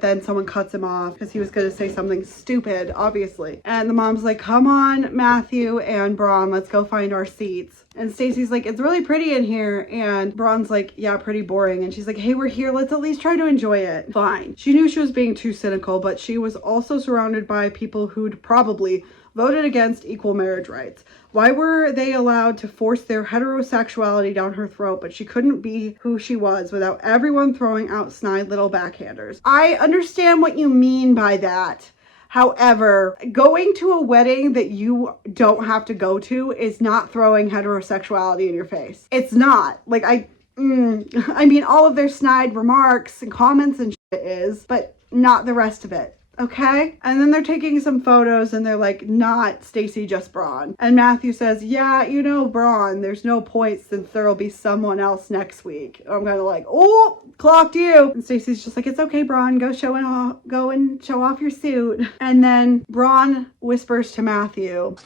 then someone cuts him off because he was going to say something stupid, obviously. And the mom's like, come on, Matthew and Braun, let's go find our seats. And Stacy's like, it's really pretty in here. And Braun's like, yeah, pretty boring. And she's like, hey, we're here. Let's at least try to enjoy it. Fine. She knew she was being too cynical, but she was also surrounded by people who'd probably voted against equal marriage rights. Why were they allowed to force their heterosexuality down her throat, but she couldn't be who she was without everyone throwing out snide little backhanders? I understand what you mean by that. However, going to a wedding that you don't have to go to is not throwing heterosexuality in your face. It's not. Like, I mean, all of their snide remarks and comments and shit is, but not the rest of it. Okay? And then they're taking some photos and they're like, not Stacy, just Braun. And Matthew says, yeah, you know, Braun, there's no point since there'll be someone else next week. I'm kind of like, oh, clocked you. And Stacy's just like, it's okay, Braun, go and show off your suit. And then Braun whispers to Matthew,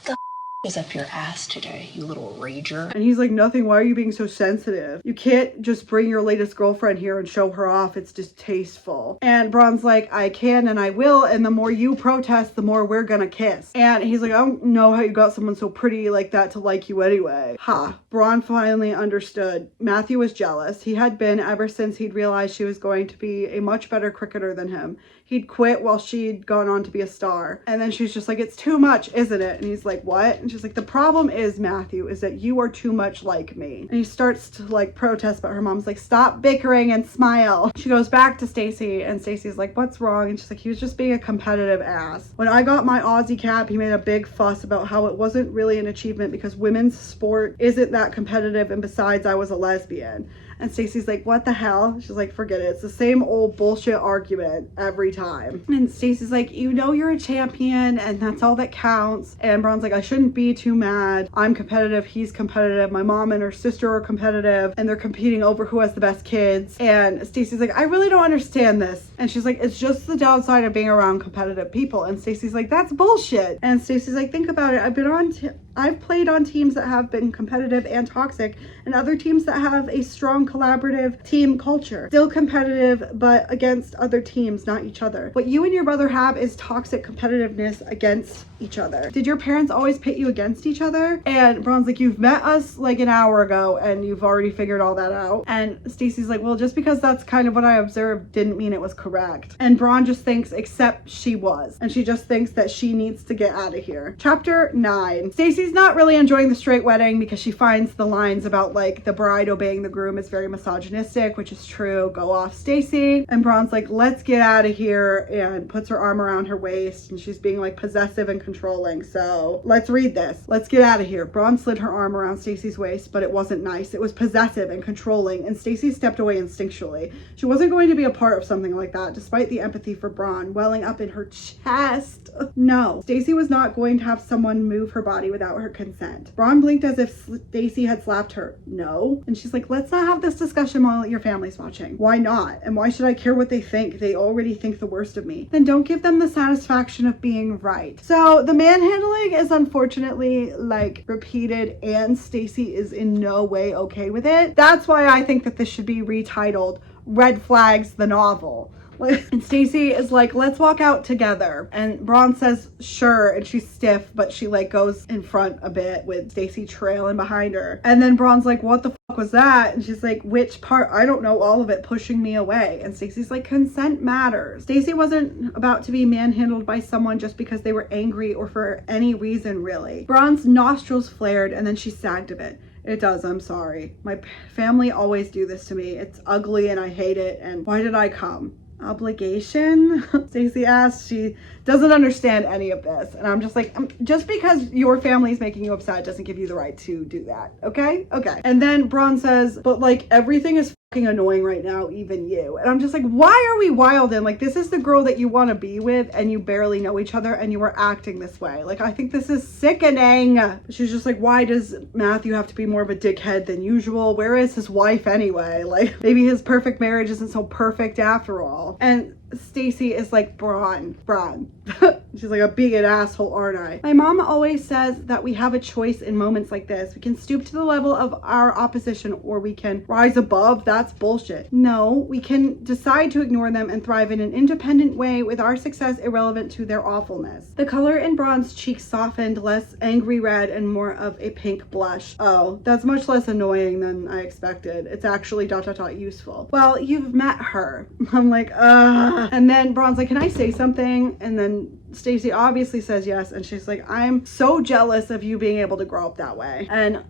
is up your ass today, you little rager. And he's like, nothing, why are you being so sensitive? You can't just bring your latest girlfriend here and show her off. It's distasteful. And Braun's like, I can and I will, and the more you protest, the more we're gonna kiss. And he's like, I don't know how you got someone so pretty like that to like you anyway. Ha. Braun finally understood. Matthew was jealous. He had been ever since he'd realized she was going to be a much better cricketer than him. He'd quit while she'd gone on to be a star. And then she's just like, it's too much, isn't it? And he's like, what? And she's like, the problem is, Matthew, is that you are too much like me. And he starts to like protest, but her mom's like, stop bickering and smile. She goes back to Stacy and Stacy's like, what's wrong? And she's like, he was just being a competitive ass. When I got my Aussie cap, he made a big fuss about how it wasn't really an achievement because women's sport isn't that competitive. And besides, I was a lesbian. And Stacy's like, what the hell? She's like, forget it. It's the same old bullshit argument every time. And Stacy's like, you know you're a champion and that's all that counts. And Braun's like, I shouldn't be too mad. I'm competitive. He's competitive. My mom and her sister are competitive and they're competing over who has the best kids. And Stacy's like, I really don't understand this. And she's like, it's just the downside of being around competitive people. And Stacy's like, that's bullshit. And Stacy's like, think about it. I've played on teams that have been competitive and toxic and other teams that have a strong collaborative team culture. Still competitive, but against other teams, not each other. What you and your brother have is toxic competitiveness against each other. Did your parents always pit you against each other? And Braun's like, you've met us like an hour ago and you've already figured all that out. And Stacy's like, well, just because that's kind of what I observed didn't mean it was correct. And Braun just thinks, except she was. And she just thinks that she needs to get out of here. Chapter 9. Stacy's not really enjoying the straight wedding because she finds the lines about like the bride obeying the groom is very misogynistic, which is true. Go off, Stacy. And Braun's like, let's get out of here, and puts her arm around her waist and she's being like possessive and controlling. So let's read this. Let's get out of here. Braun slid her arm around Stacy's waist, but it wasn't nice. It was possessive and controlling, and Stacy stepped away instinctually. She wasn't going to be a part of something like that, despite the empathy for Braun welling up in her chest. No, Stacy was not going to have someone move her body without her consent. Braun blinked as if Stacy had slapped her. No. And she's like, let's not have this discussion while your family's watching. Why not? And why should I care what they think? They already think the worst of me. Then don't give them the satisfaction of being right. So the manhandling is unfortunately like repeated, and Stacy is in no way okay with it. That's why I think that this should be retitled Red Flags the Novel. And Stacy is like, let's walk out together. And Braun says, sure. And she's stiff, but she like goes in front a bit with Stacy trailing behind her. And then Braun's like, what the fuck was that? And she's like, which part? I don't know, all of it, pushing me away. And Stacy's like, consent matters. Stacy wasn't about to be manhandled by someone just because they were angry or for any reason, really. Braun's nostrils flared and then she sagged a bit. It does. I'm sorry. My family always do this to me. It's ugly and I hate it. And why did I come? Obligation? Stacy asks. She doesn't understand any of this. And I'm just like, just because your family is making you upset doesn't give you the right to do that. Okay? Okay. And then Braun says, but like everything is fucking annoying right now, even you. And I'm just like, why are we wild in? Like, this is the girl that you want to be with and you barely know each other and you are acting this way. Like, I think this is sickening. She's just like, why does Matthew have to be more of a dickhead than usual? Where is his wife anyway? Like, maybe his perfect marriage isn't so perfect after all. And Stacy is like, Braun. She's like, I'm being an asshole, aren't I? My mom always says that we have a choice in moments like this. We can stoop to the level of our opposition or we can rise above. That's bullshit. No, we can decide to ignore them and thrive in an independent way with our success irrelevant to their awfulness. The color in Braun's cheeks softened, less angry red and more of a pink blush. Oh, that's much less annoying than I expected. It's actually ... useful. Well, you've met her. I'm like, And then Braun's like, can I say something? And then Stacy obviously says yes. And she's like, I'm so jealous of you being able to grow up that way. And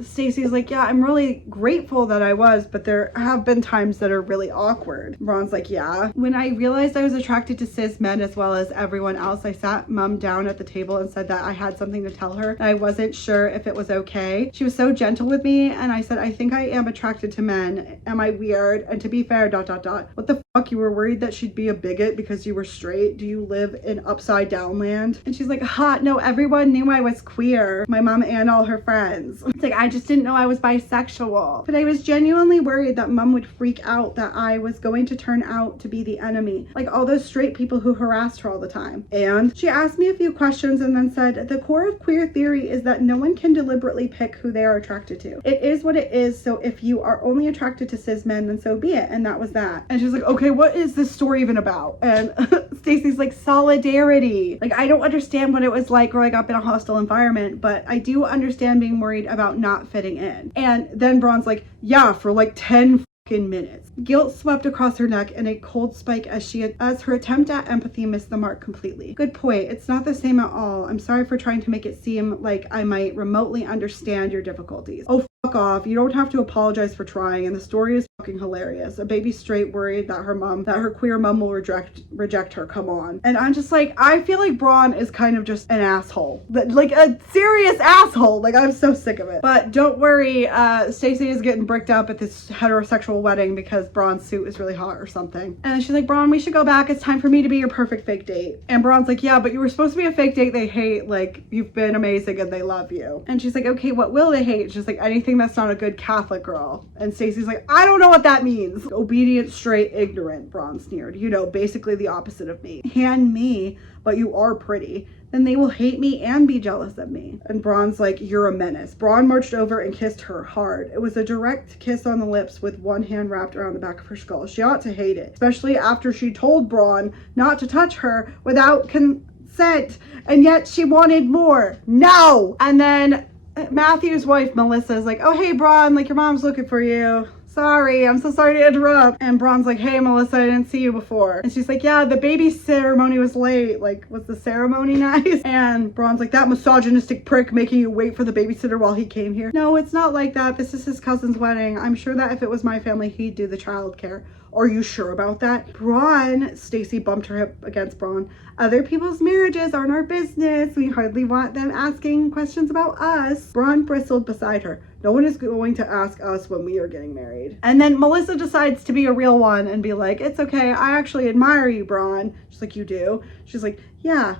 Stacy's like, yeah, I'm really grateful that I was, but there have been times that are really awkward. Braun's like, yeah. When I realized I was attracted to cis men as well as everyone else, I sat mom down at the table and said that I had something to tell her. I wasn't sure if it was okay. She was so gentle with me and I said, I think I am attracted to men. Am I weird? And to be fair, ... What the fuck? You were worried that she'd be a bigot because you were straight? Do you live in upside down land? And she's like, no, everyone knew I was queer. My mom and all her friends. It's like, I just didn't know I was bisexual. But I was genuinely worried that mom would freak out that I was going to turn out to be the enemy, like all those straight people who harassed her all the time. And she asked me a few questions and then said, the core of queer theory is that no one can deliberately pick who they are attracted to. It is what it is, so if you are only attracted to cis men, then so be it. And that was that. And she's like, okay, what is this story even about? And Stacy's like, solidarity. Like, I don't understand what it was like growing up in a hostile environment, but I do understand being worried about not fitting in. And then Braun's like, yeah, for like 10 fucking minutes. Guilt swept across her neck in a cold spike as her attempt at empathy missed the mark completely. Good point. It's not the same at all. I'm sorry for trying to make it seem like I might remotely understand your difficulties. Oh, fuck off. You don't have to apologize for trying, and the story is fucking hilarious. A baby straight worried that her queer mom will reject her. Come on. And I'm just like, I feel like Braun is kind of just an asshole. Like a serious asshole. Like, I'm so sick of it. But don't worry, Stacy is getting bricked up at this heterosexual wedding because Braun's suit is really hot or something. And she's like, Braun, we should go back. It's time for me to be your perfect fake date. And Braun's like, yeah, but you were supposed to be a fake date they hate. Like, you've been amazing and they love you. And she's like, okay, what will they hate? She's like, anything that's not a good Catholic girl. And Stacy's like, I don't know what that means. Obedient, straight, ignorant, Braun sneered. You know, basically the opposite of me. And me, but you are pretty. Then they will hate me and be jealous of me. And Braun's like, you're a menace. Braun marched over and kissed her hard. It was a direct kiss on the lips with one hand wrapped around the back of her skull. She ought to hate it, especially after she told Braun not to touch her without consent, and yet she wanted more. No! And then Matthew's wife, Melissa, is like, oh, hey, Braun, like, your mom's looking for you. Sorry, I'm so sorry to interrupt. And Braun's like, hey, Melissa, I didn't see you before. And she's like, yeah, the baby ceremony was late. Like, was the ceremony nice? And Braun's like, that misogynistic prick making you wait for the babysitter while he came here. No, it's not like that. This is his cousin's wedding. I'm sure that if it was my family, he'd do the childcare. Are you sure about that? Braun, Stacy bumped her hip against Braun. Other people's marriages aren't our business. We hardly want them asking questions about us. Braun bristled beside her. No one is going to ask us when we are getting married. And then Melissa decides to be a real one and be like, it's okay. I actually admire you, Braun. She's like, you do? She's like, yeah.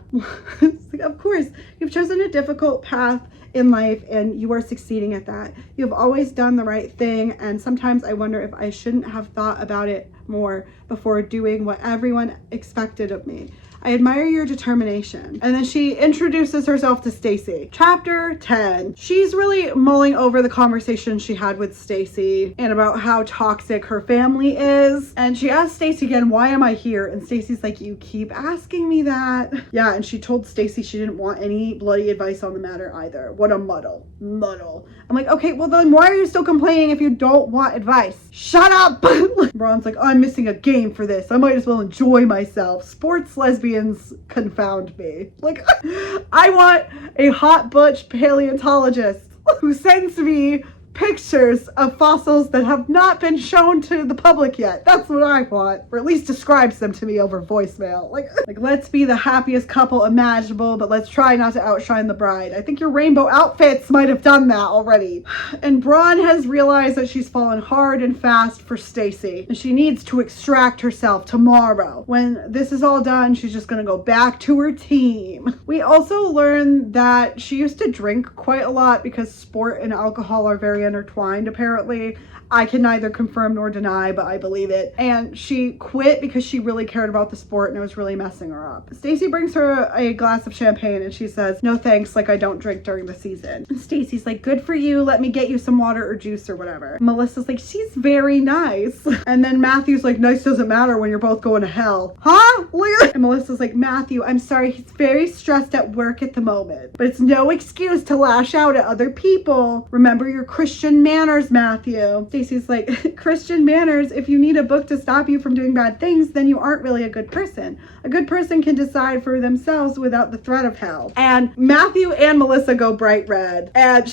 It's like, of course. You've chosen a difficult path in life and you are succeeding at that. You've always done the right thing, and sometimes I wonder if I shouldn't have thought about it more before doing what everyone expected of me. I admire your determination. And then she introduces herself to Stacy. Chapter 10. She's really mulling over the conversation she had with Stacy and about how toxic her family is. And she asks Stacy again, why am I here? And Stacy's like, you keep asking me that. Yeah, and she told Stacy she didn't want any bloody advice on the matter either. What a muddle. I'm like, okay, well then why are you still complaining if you don't want advice? Shut up! Braun's like, I'm missing a game for this. I might as well enjoy myself. Sports lesbians confound me. Like, I want a hot butch paleontologist who sends me pictures of fossils that have not been shown to the public yet. That's what I want. Or at least describes them to me over voicemail. Like let's be the happiest couple imaginable, but let's try not to outshine the bride. I think your rainbow outfits might have done that already. And Braun has realized that she's fallen hard and fast for Stacy, and she needs to extract herself tomorrow. When this is all done, she's just gonna go back to her team. We also learn that she used to drink quite a lot because sport and alcohol are very intertwined, apparently. I can neither confirm nor deny, but I believe it. And she quit because she really cared about the sport and it was really messing her up. Stacy brings her a glass of champagne and she says, no thanks, like I don't drink during the season. And Stacy's like, good for you, let me get you some water or juice or whatever. Melissa's like, she's very nice. And then Matthew's like, nice doesn't matter when you're both going to hell. Huh? And Melissa's like, Matthew, I'm sorry, he's very stressed at work at the moment, but it's no excuse to lash out at other people. Remember your Christian manners, Matthew. Stacy's like, Christian manners, if you need a book to stop you from doing bad things, then you aren't really a good person. A good person can decide for themselves without the threat of hell. And Matthew and Melissa go bright red. And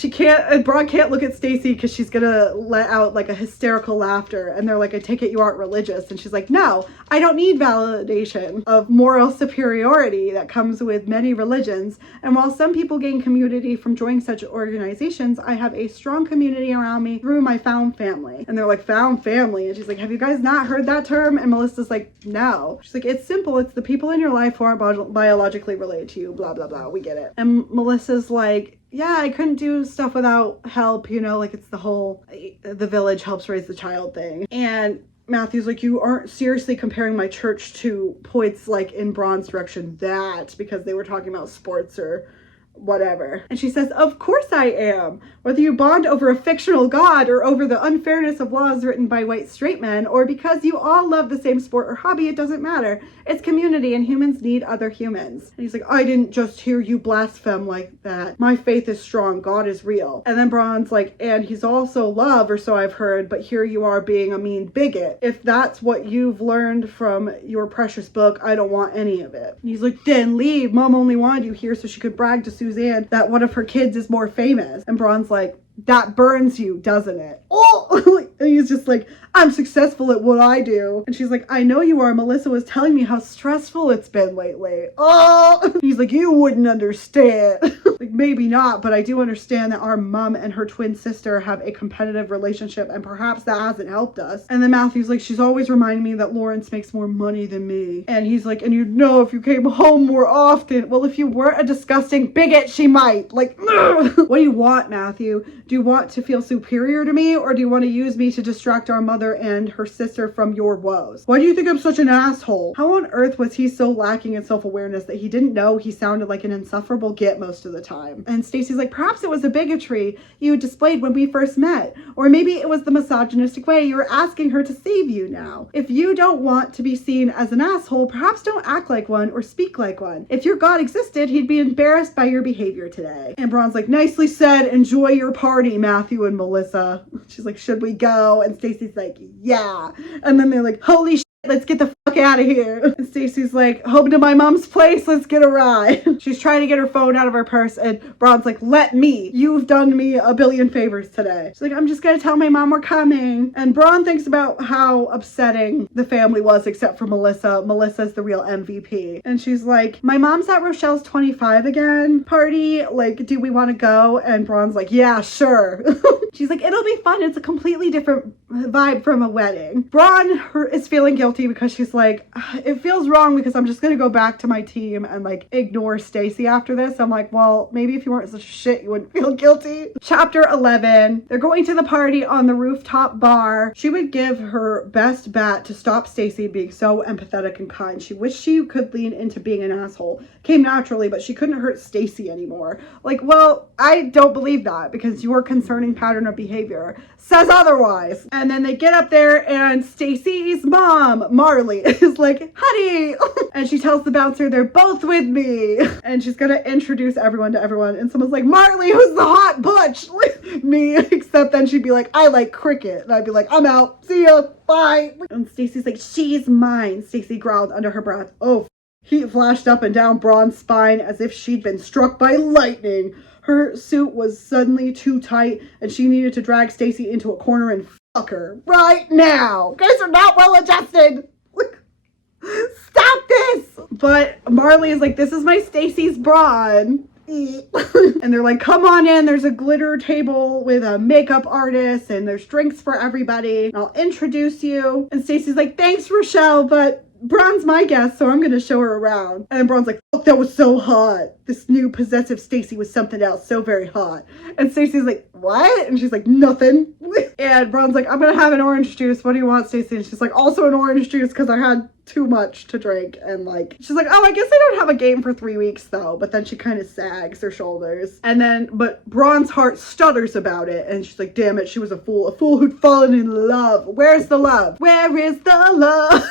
Braun can't look at Stacy because she's gonna let out like a hysterical laughter. And they're like, I take it you aren't religious. And she's like, no, I don't need validation of moral superiority that comes with many religions. And while some people gain community from joining such organizations, I have a strong community around me through my found family. And they're like, found family? And she's like, have you guys not heard that term? And Melissa's like, no. She's like, it's simple. It's the people in your life who aren't biologically related to you, blah, blah, blah. We get it. And Melissa's like, yeah, I couldn't do stuff without help, you know, like it's the whole, the village helps raise the child thing. And Matthew's like, you aren't seriously comparing my church to points like in Braun's direction, that, because they were talking about sports or whatever. And she says, of course I am. Whether you bond over a fictional god or over the unfairness of laws written by white straight men, or because you all love the same sport or hobby, it doesn't matter. It's community and humans need other humans. And he's like, I didn't just hear you blaspheme like that. My faith is strong. God is real. And then Braun's like, and he's also love, or so I've heard, but here you are being a mean bigot. If that's what you've learned from your precious book, I don't want any of it. And he's like, then leave. Mom only wanted you here so she could brag to Suzanne that one of her kids is more famous. And Braun's like, that burns you, doesn't it? Oh, and he's just like, I'm successful at what I do. And she's like, I know you are. Melissa was telling me how stressful it's been lately. Oh, he's like, you wouldn't understand. Like, maybe not, but I do understand that our mom and her twin sister have a competitive relationship and perhaps that hasn't helped us. And then Matthew's like, she's always reminding me that Lawrence makes more money than me. And he's like, and you'd know if you came home more often. Well, if you weren't a disgusting bigot, she might. Like, what do you want, Matthew? Do you want to feel superior to me, or do you want to use me to distract our mother and her sister from your woes? Why do you think I'm such an asshole? How on earth was he so lacking in self-awareness that he didn't know he sounded like an insufferable git most of the time? And Stacy's like, perhaps it was the bigotry you displayed when we first met, or maybe it was the misogynistic way you were asking her to save you now. If you don't want to be seen as an asshole, perhaps don't act like one or speak like one. If your God existed, he'd be embarrassed by your behavior today. And Braun's like, nicely said, enjoy your party, Matthew and Melissa. She's like, should we go? And Stacy's like, yeah. And then they're like, holy shit, let's get the fuck out of here. And Stacy's like, home to my mom's place, let's get a ride. She's trying to get her phone out of her purse and Braun's like, let me. You've done me a billion favors today. She's like, I'm just gonna tell my mom we're coming. And Braun thinks about how upsetting the family was except for Melissa. Melissa's the real MVP. And she's like, my mom's at Rochelle's 25 again party. Like, do we want to go? And Braun's like, yeah, sure. She's like, it'll be fun. It's a completely different vibe from a wedding. Braun is feeling guilty because she's like, it feels wrong because I'm just gonna go back to my team and like ignore Stacy after this. I'm like, well, maybe if you weren't such a shit, you wouldn't feel guilty. Chapter 11. They're going to the party on the rooftop bar. She would give her best bat to stop Stacy being so empathetic and kind. She wished she could lean into being an asshole. Came naturally, but she couldn't hurt Stacy anymore. Like, well, I don't believe that because your concerning pattern of behavior says otherwise. And then they get up there and Stacy's mom, Marley, is like, honey. And she tells the bouncer, they're both with me. And she's gonna introduce everyone to everyone. And someone's like, Marley, who's the hot butch? Me. Except then she'd be like, I like cricket. And I'd be like, I'm out. See ya. Bye. And Stacy's like, she's mine. Stacy growled under her breath. Oh, Heat flashed up and down Braun's spine as if she'd been struck by lightning. Her suit was suddenly too tight, and she needed to drag Stacy into a corner and fuck her right now. You guys are not well adjusted. Stop this! But Marley is like, this is my Stacy's Braun. And they're like, come on in, there's a glitter table with a makeup artist and there's drinks for everybody. I'll introduce you. And Stacy's like, thanks, Rochelle, but Braun's my guest, so I'm gonna show her around. And Braun's like, oh, that was so hot. This new possessive Stacy was something else, so very hot. And Stacy's like, what? And she's like, nothing. And Braun's like, I'm gonna have an orange juice. What do you want, Stacy? And she's like, also an orange juice because I had too much to drink. And like, she's like, oh, I guess I don't have a game for 3 weeks though. But then she kind of sags her shoulders. And then, but Braun's heart stutters about it. And she's like, damn it, she was a fool who'd fallen in love. Where's the love? Where is the love?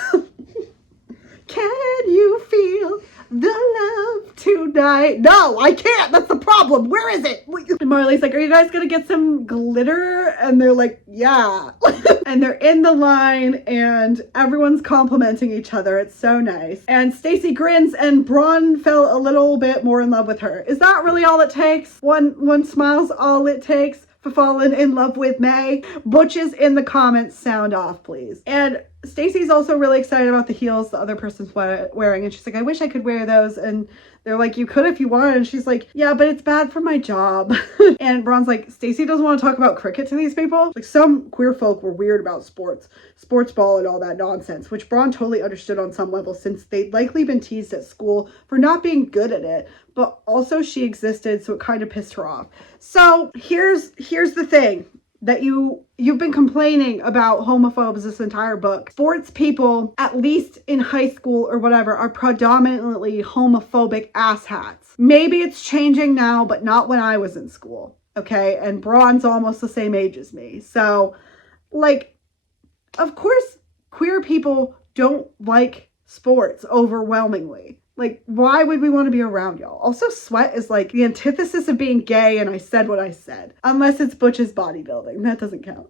Can you feel the love tonight? No, I can't. That's the problem. Where is it? And Marley's like, are you guys gonna get some glitter? And they're like, yeah. And they're in the line and everyone's complimenting each other. It's so nice. And Stacy grins and Braun fell a little bit more in love with her. Is that really all it takes? One smile's all it takes for falling in love with May? Butches in the comments sound off, please. And Stacy's also really excited about the heels the other person's wearing. And she's like, I wish I could wear those. And they're like, you could if you wanted. And she's like, yeah, but it's bad for my job. And Braun's like, Stacy doesn't want to talk about cricket to these people. Like, some queer folk were weird about sports ball and all that nonsense, which Braun totally understood on some level since they'd likely been teased at school for not being good at it. But also she existed, so it kind of pissed her off. So here's the thing that you've been complaining about homophobes this entire book. Sports people, at least in high school or whatever, are predominantly homophobic asshats. Maybe it's changing now, but not when I was in school. Okay, and Braun's almost the same age as me. So, like, of course, queer people don't like sports overwhelmingly. Like, why would we want to be around y'all? Also, sweat is like the antithesis of being gay, and I said what I said. Unless it's Butch's bodybuilding. That doesn't count.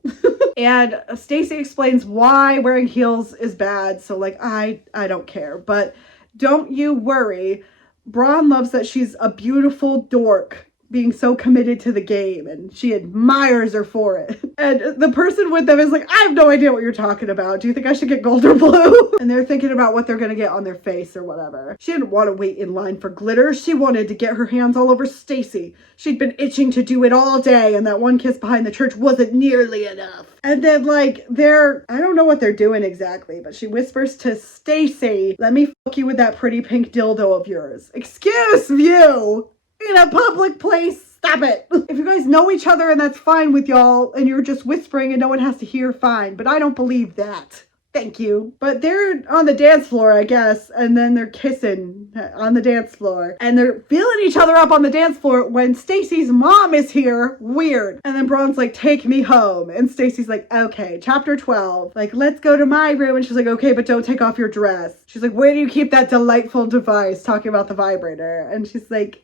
And Stacy explains why wearing heels is bad, so like, I don't care. But don't you worry. Braun loves that she's a beautiful dork being so committed to the game, and she admires her for it. And the person with them is like, I have no idea what you're talking about. Do you think I should get gold or blue? And they're thinking about what they're gonna get on their face or whatever. She didn't want to wait in line for glitter. She wanted to get her hands all over Stacy. She'd been itching to do it all day, and that one kiss behind the church wasn't nearly enough. And then like I don't know what they're doing exactly, but she whispers to Stacy, let me fuck you with that pretty pink dildo of yours. Excuse you! In a public place, stop it. If you guys know each other and that's fine with y'all and you're just whispering and no one has to hear, fine, but I don't believe that. Thank you. But they're on the dance floor, I guess, and then they're kissing on the dance floor and they're feeling each other up on the dance floor when Stacy's mom is here. Weird. And then Braun's like, take me home. And Stacy's like, okay, chapter 12, like, let's go to my room. And she's like, okay, but don't take off your dress. She's like, where do you keep that delightful device? Talking about the vibrator. And she's like,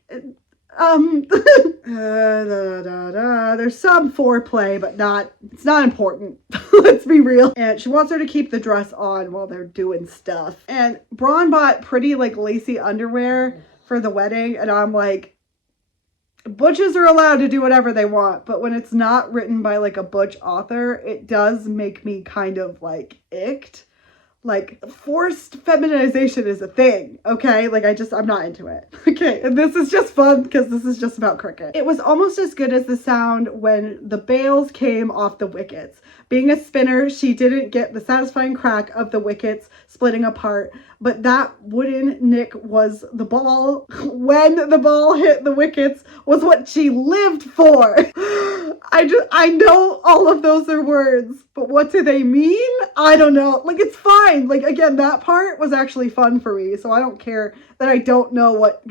there's some foreplay, but it's not important. Let's be real. And she wants her to keep the dress on while they're doing stuff. And Braun bought pretty like lacy underwear for the wedding. And I'm like, butches are allowed to do whatever they want, but when it's not written by like a butch author, it does make me kind of like icked. Like, forced feminization is a thing, okay? Like, I'm not into it. Okay, and this is just fun because this is just about cricket. It was almost as good as the sound when the bails came off the wickets. Being a spinner, she didn't get the satisfying crack of the wickets splitting apart, but that wooden nick was the ball. When the ball hit the wickets was what she lived for. I know all of those are words, but what do they mean? I don't know. Like, it's fine. Like, again, that part was actually fun for me, so I don't care that I don't know what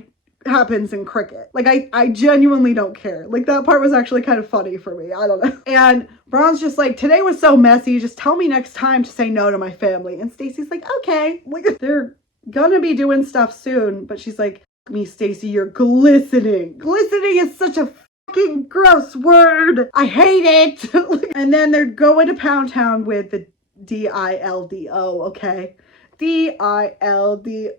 happens in cricket. Like, I genuinely don't care. Like, that part was actually kind of funny for me. I don't know. And Braun's just like, today was so messy. Just tell me next time to say no to my family. And Stacy's like, okay. Like, they're gonna be doing stuff soon, but she's like, me, Stacy, you're glistening. Glistening is such a fucking gross word. I hate it. And then they're going to Pound Town with the DILDO, okay? DILDO.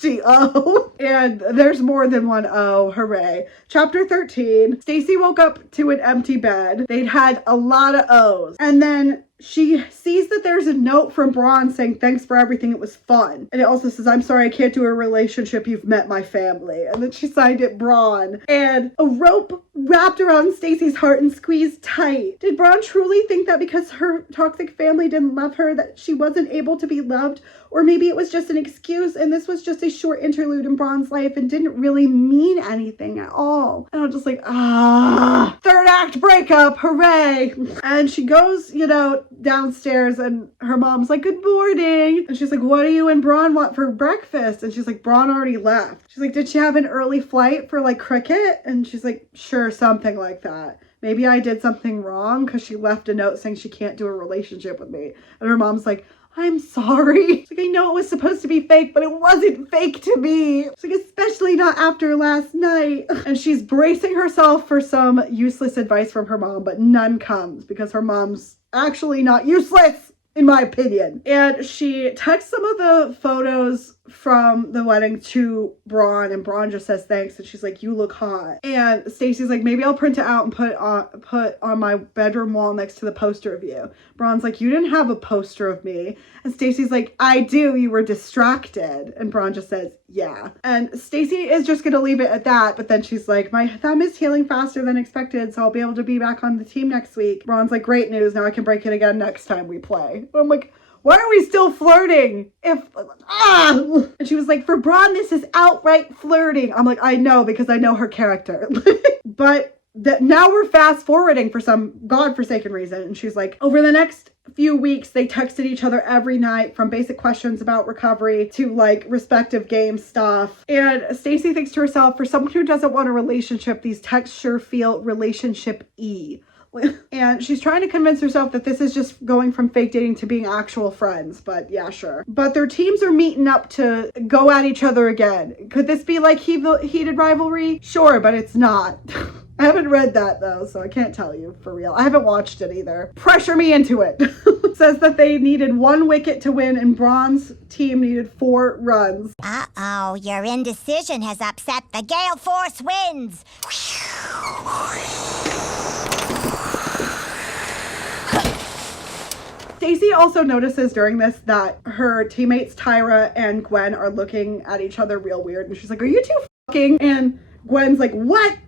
G-O. And there's more than one O. Hooray. Chapter 13. Stacy woke up to an empty bed. They'd had a lot of O's. And then she sees that there's a note from Braun saying, thanks for everything, it was fun. And it also says, I'm sorry, I can't do a relationship, you've met my family. And then she signed it Braun. And a rope wrapped around Stacy's heart and squeezed tight. Did Braun truly think that because her toxic family didn't love her, that she wasn't able to be loved? Or maybe it was just an excuse and this was just a short interlude in Braun's life and didn't really mean anything at all. And I'm just like, third act breakup, hooray. And she goes, downstairs and her mom's like, good morning. And she's like, what do you and Braun want for breakfast? And she's like, Braun already left. She's like, did she have an early flight for like cricket? And she's like, sure, something like that. Maybe I did something wrong because she left a note saying she can't do a relationship with me. And her mom's like, I'm sorry. She's like, I know it was supposed to be fake, but it wasn't fake to me. She's like, especially not after last night. And she's bracing herself for some useless advice from her mom, but none comes because her mom's actually not useless, in my opinion. And she texts some of the photos from the wedding to Braun, and Braun just says thanks, and she's like, you look hot. And Stacy's like, maybe I'll print it out and put on my bedroom wall next to the poster of you. Braun's like, you didn't have a poster of me. And Stacy's like, I do, you were distracted. And Braun just says, yeah. And Stacy is just gonna leave it at that, but then she's like, my thumb is healing faster than expected, so I'll be able to be back on the team next week. Braun's like, great news, now I can break it again next time we play. But I'm like, why are we still flirting? And she was like, for Braun, this is outright flirting. I'm like, I know, because I know her character. But now we're fast forwarding for some godforsaken reason. And she's like, over the next few weeks, they texted each other every night, from basic questions about recovery to like respective game stuff. And Stacy thinks to herself, for someone who doesn't want a relationship, these texts sure feel relationship-y. And she's trying to convince herself that this is just going from fake dating to being actual friends, but yeah, sure. But their teams are meeting up to go at each other again. Could this be like heated rivalry? Sure, but it's not. I haven't read that though, so I can't tell you for real. I haven't watched it either. Pressure me into it. Says that they needed 1 wicket to win and Braun's team needed 4 runs. Uh-oh, your indecision has upset the gale force winds. Stacy also notices during this that her teammates Tyra and Gwen are looking at each other real weird, and she's like, are you two fucking? And Gwen's like, what?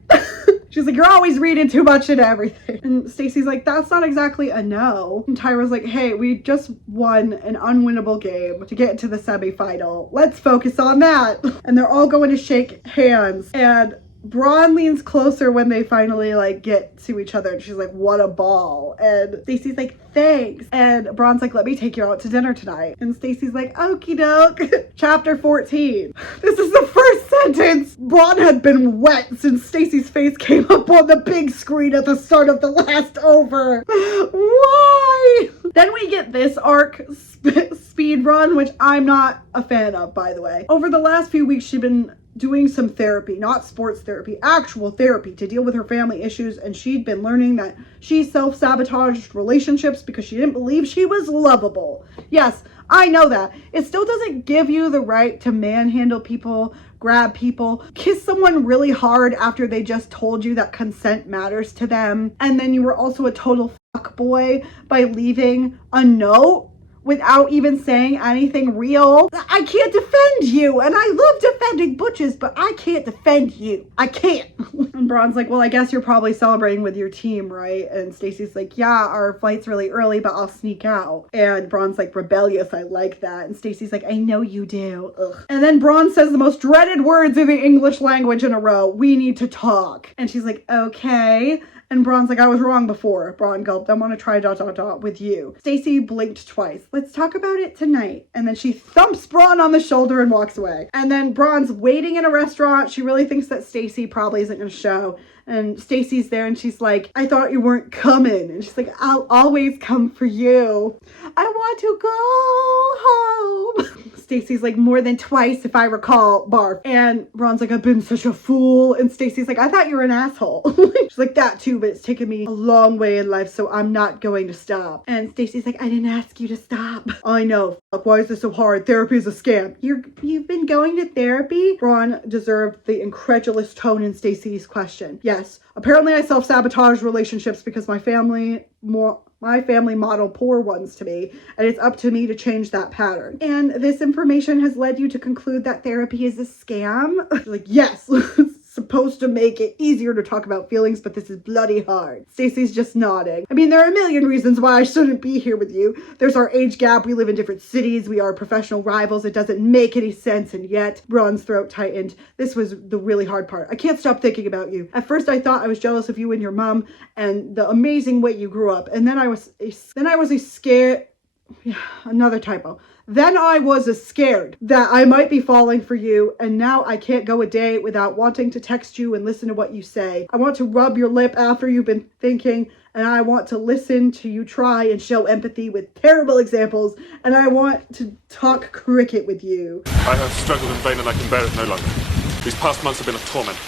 She's like, you're always reading too much into everything. And Stacy's like, that's not exactly a no. And Tyra's like, hey, we just won an unwinnable game to get into the semifinal. Let's focus on that. And they're all going to shake hands. And Braun leans closer when they finally like get to each other, and she's like, what a ball. And Stacy's like, thanks. And Braun's like, let me take you out to dinner tonight. And Stacy's like, okie doke. Chapter 14. This is the first sentence. Braun had been wet since Stacy's face came up on the big screen at the start of the last over. Why? Then we get this arc speed run, which I'm not a fan of, by the way. Over the last few weeks, she's been doing some therapy, not sports therapy, actual therapy to deal with her family issues, and she'd been learning that she self-sabotaged relationships because she didn't believe she was lovable. Yes, I know that. It still doesn't give you the right to manhandle people, grab people, kiss someone really hard after they just told you that consent matters to them, and then you were also a total fuckboy by leaving a note without even saying anything real. I can't defend you, and I love defending butches, but I can't defend you. I can't. And Braun's like, well, I guess you're probably celebrating with your team, right? And Stacy's like, yeah, our flight's really early, but I'll sneak out. And Braun's like, rebellious, I like that. And Stacy's like, I know you do. Ugh. And then Braun says the most dreaded words in the English language in a row. We need to talk. And she's like, okay. And Braun's like, I was wrong before. Braun gulped, I want to try ... with you. Stacy blinked twice. Let's talk about it tonight. And then she thumps Braun on the shoulder and walks away. And then Braun's waiting in a restaurant. She really thinks that Stacy probably isn't going to show. And Stacy's there and she's like, I thought you weren't coming. And she's like, I'll always come for you. I want to go home. Stacy's like, more than twice if I recall, barf. And Ron's like, I've been such a fool. And Stacy's like, I thought you were an asshole. She's like, that too, but it's taken me a long way in life, so I'm not going to stop. And Stacy's like, I didn't ask you to stop. I know. Fuck, why is this so hard? Therapy is a scam. You've been going to therapy? Ron deserved the incredulous tone in Stacy's question. Yes. Apparently I self-sabotage relationships because my family model poor ones to me, and it's up to me to change that pattern. And this information has led you to conclude that therapy is a scam? She's like, yes. It's supposed to make it easier to talk about feelings, but this is bloody hard. Stacy's just nodding. I mean, there are a million reasons why I shouldn't be here with you. There's our age gap. We live in different cities. We are professional rivals. It doesn't make any sense. And yet, Ron's throat tightened. This was the really hard part. I can't stop thinking about you. At first, I thought I was jealous of you and your mom and the amazing way you grew up. And then I was scared. Yeah, another typo. Then I was scared that I might be falling for you, and now I can't go a day without wanting to text you and listen to what you say. I want to rub your lip after you've been thinking, and I want to listen to you try and show empathy with terrible examples, and I want to talk cricket with you. I have struggled in vain and I can bear it no longer. These past months have been a torment.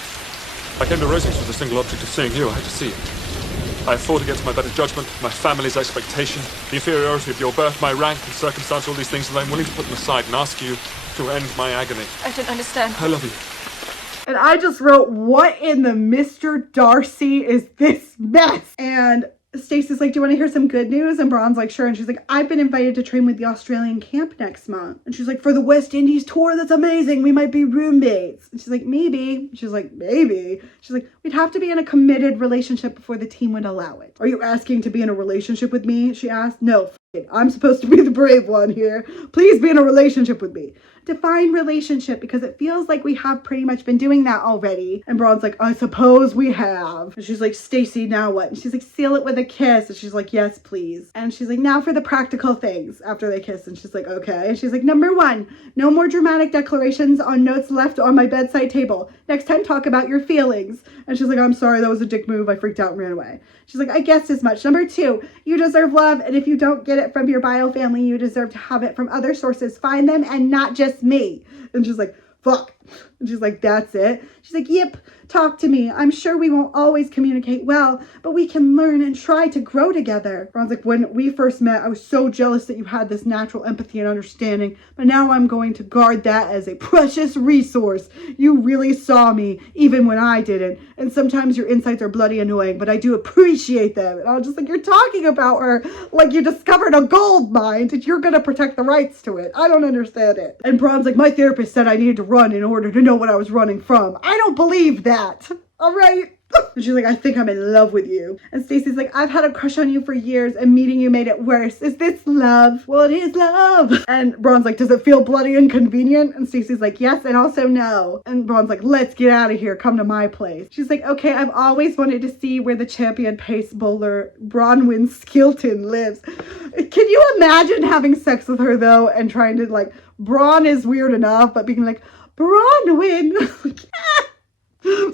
I came to Rosings with the single object of seeing you. I had to see you. I have fought against my better judgment, my family's expectation, the inferiority of your birth, my rank and circumstance, all these things, and I'm willing to put them aside and ask you to end my agony. I don't understand. I love you. And I just wrote, what in the Mr. Darcy is this mess? And Stacy's like, do you want to hear some good news? And Braun's like, sure. And she's like, I've been invited to train with the Australian camp next month. And she's like, for the West Indies tour? That's amazing. We might be roommates. And she's like, maybe. She's like, maybe. She's like, we'd have to be in a committed relationship before the team would allow it. Are you asking to be in a relationship with me? She asked. No, I'm supposed to be the brave one here. Please be in a relationship with me. Define relationship, because it feels like we have pretty much been doing that already. And Braun's like, I suppose we have. And she's like, Stacy, now what? And she's like, seal it with a kiss. And she's like, yes, please. And she's like, now for the practical things after they kiss. And she's like, okay. And she's like, number 1, no more dramatic declarations on notes left on my bedside table. Next time, talk about your feelings. And she's like, I'm sorry, that was a dick move. I freaked out and ran away. She's like, I guessed as much. Number 2, you deserve love. And if you don't get it from your bio family, you deserve to have it from other sources. Find them and not just me. And she's like, fuck. And she's like, that's it. She's like, yep, talk to me. I'm sure we won't always communicate well, but we can learn and try to grow together. Ron's like, when we first met, I was so jealous that you had this natural empathy and understanding, but now I'm going to guard that as a precious resource. You really saw me, even when I didn't. And sometimes your insights are bloody annoying, but I do appreciate them. And I was just like, you're talking about her like you discovered a gold mine and you're going to protect the rights to it. I don't understand it. And Braun's like, my therapist said I needed to run in order to know what I was running from. I don't believe that. All right. And she's like, I think I'm in love with you. And Stacy's like, I've had a crush on you for years and meeting you made it worse. Is this love? Well, it is love. And Braun's like, does it feel bloody inconvenient? And Stacy's like, yes, and also no. And Braun's like, let's get out of here. Come to my place. She's like, okay, I've always wanted to see where the champion pace bowler Bronwyn Skilton lives. Can you imagine having sex with her though and trying to like, Braun is weird enough, but being like, Bronwyn.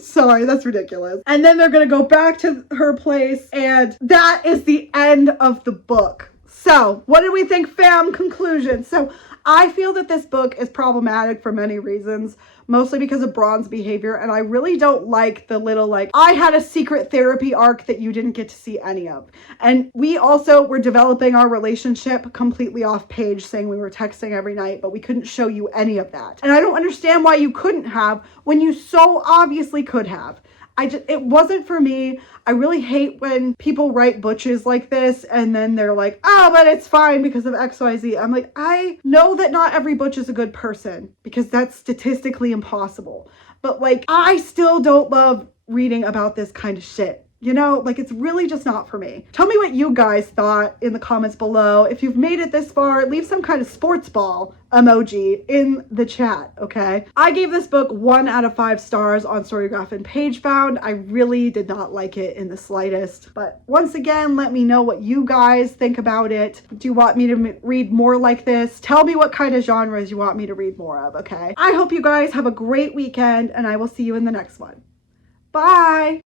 Sorry, that's ridiculous. And then they're gonna go back to her place, and that is the end of the book. So, what did we think, fam? Conclusion. So, I feel that this book is problematic for many reasons, mostly because of Braun's behavior, and I really don't like the little, like, I had a secret therapy arc that you didn't get to see any of. And we also were developing our relationship completely off page, saying we were texting every night, but we couldn't show you any of that. And I don't understand why you couldn't have when you so obviously could have. It wasn't for me. I really hate when people write butches like this and then they're like, oh, but it's fine because of XYZ. I'm like, I know that not every butch is a good person because that's statistically impossible. But like, I still don't love reading about this kind of shit. You know, like it's really just not for me. Tell me what you guys thought in the comments below. If you've made it this far, leave some kind of sports ball emoji in the chat, okay? I gave this book 1 out of 5 stars on Storygraph and Pagefound. I really did not like it in the slightest. But once again, let me know what you guys think about it. Do you want me to read more like this? Tell me what kind of genres you want me to read more of, okay? I hope you guys have a great weekend and I will see you in the next one. Bye!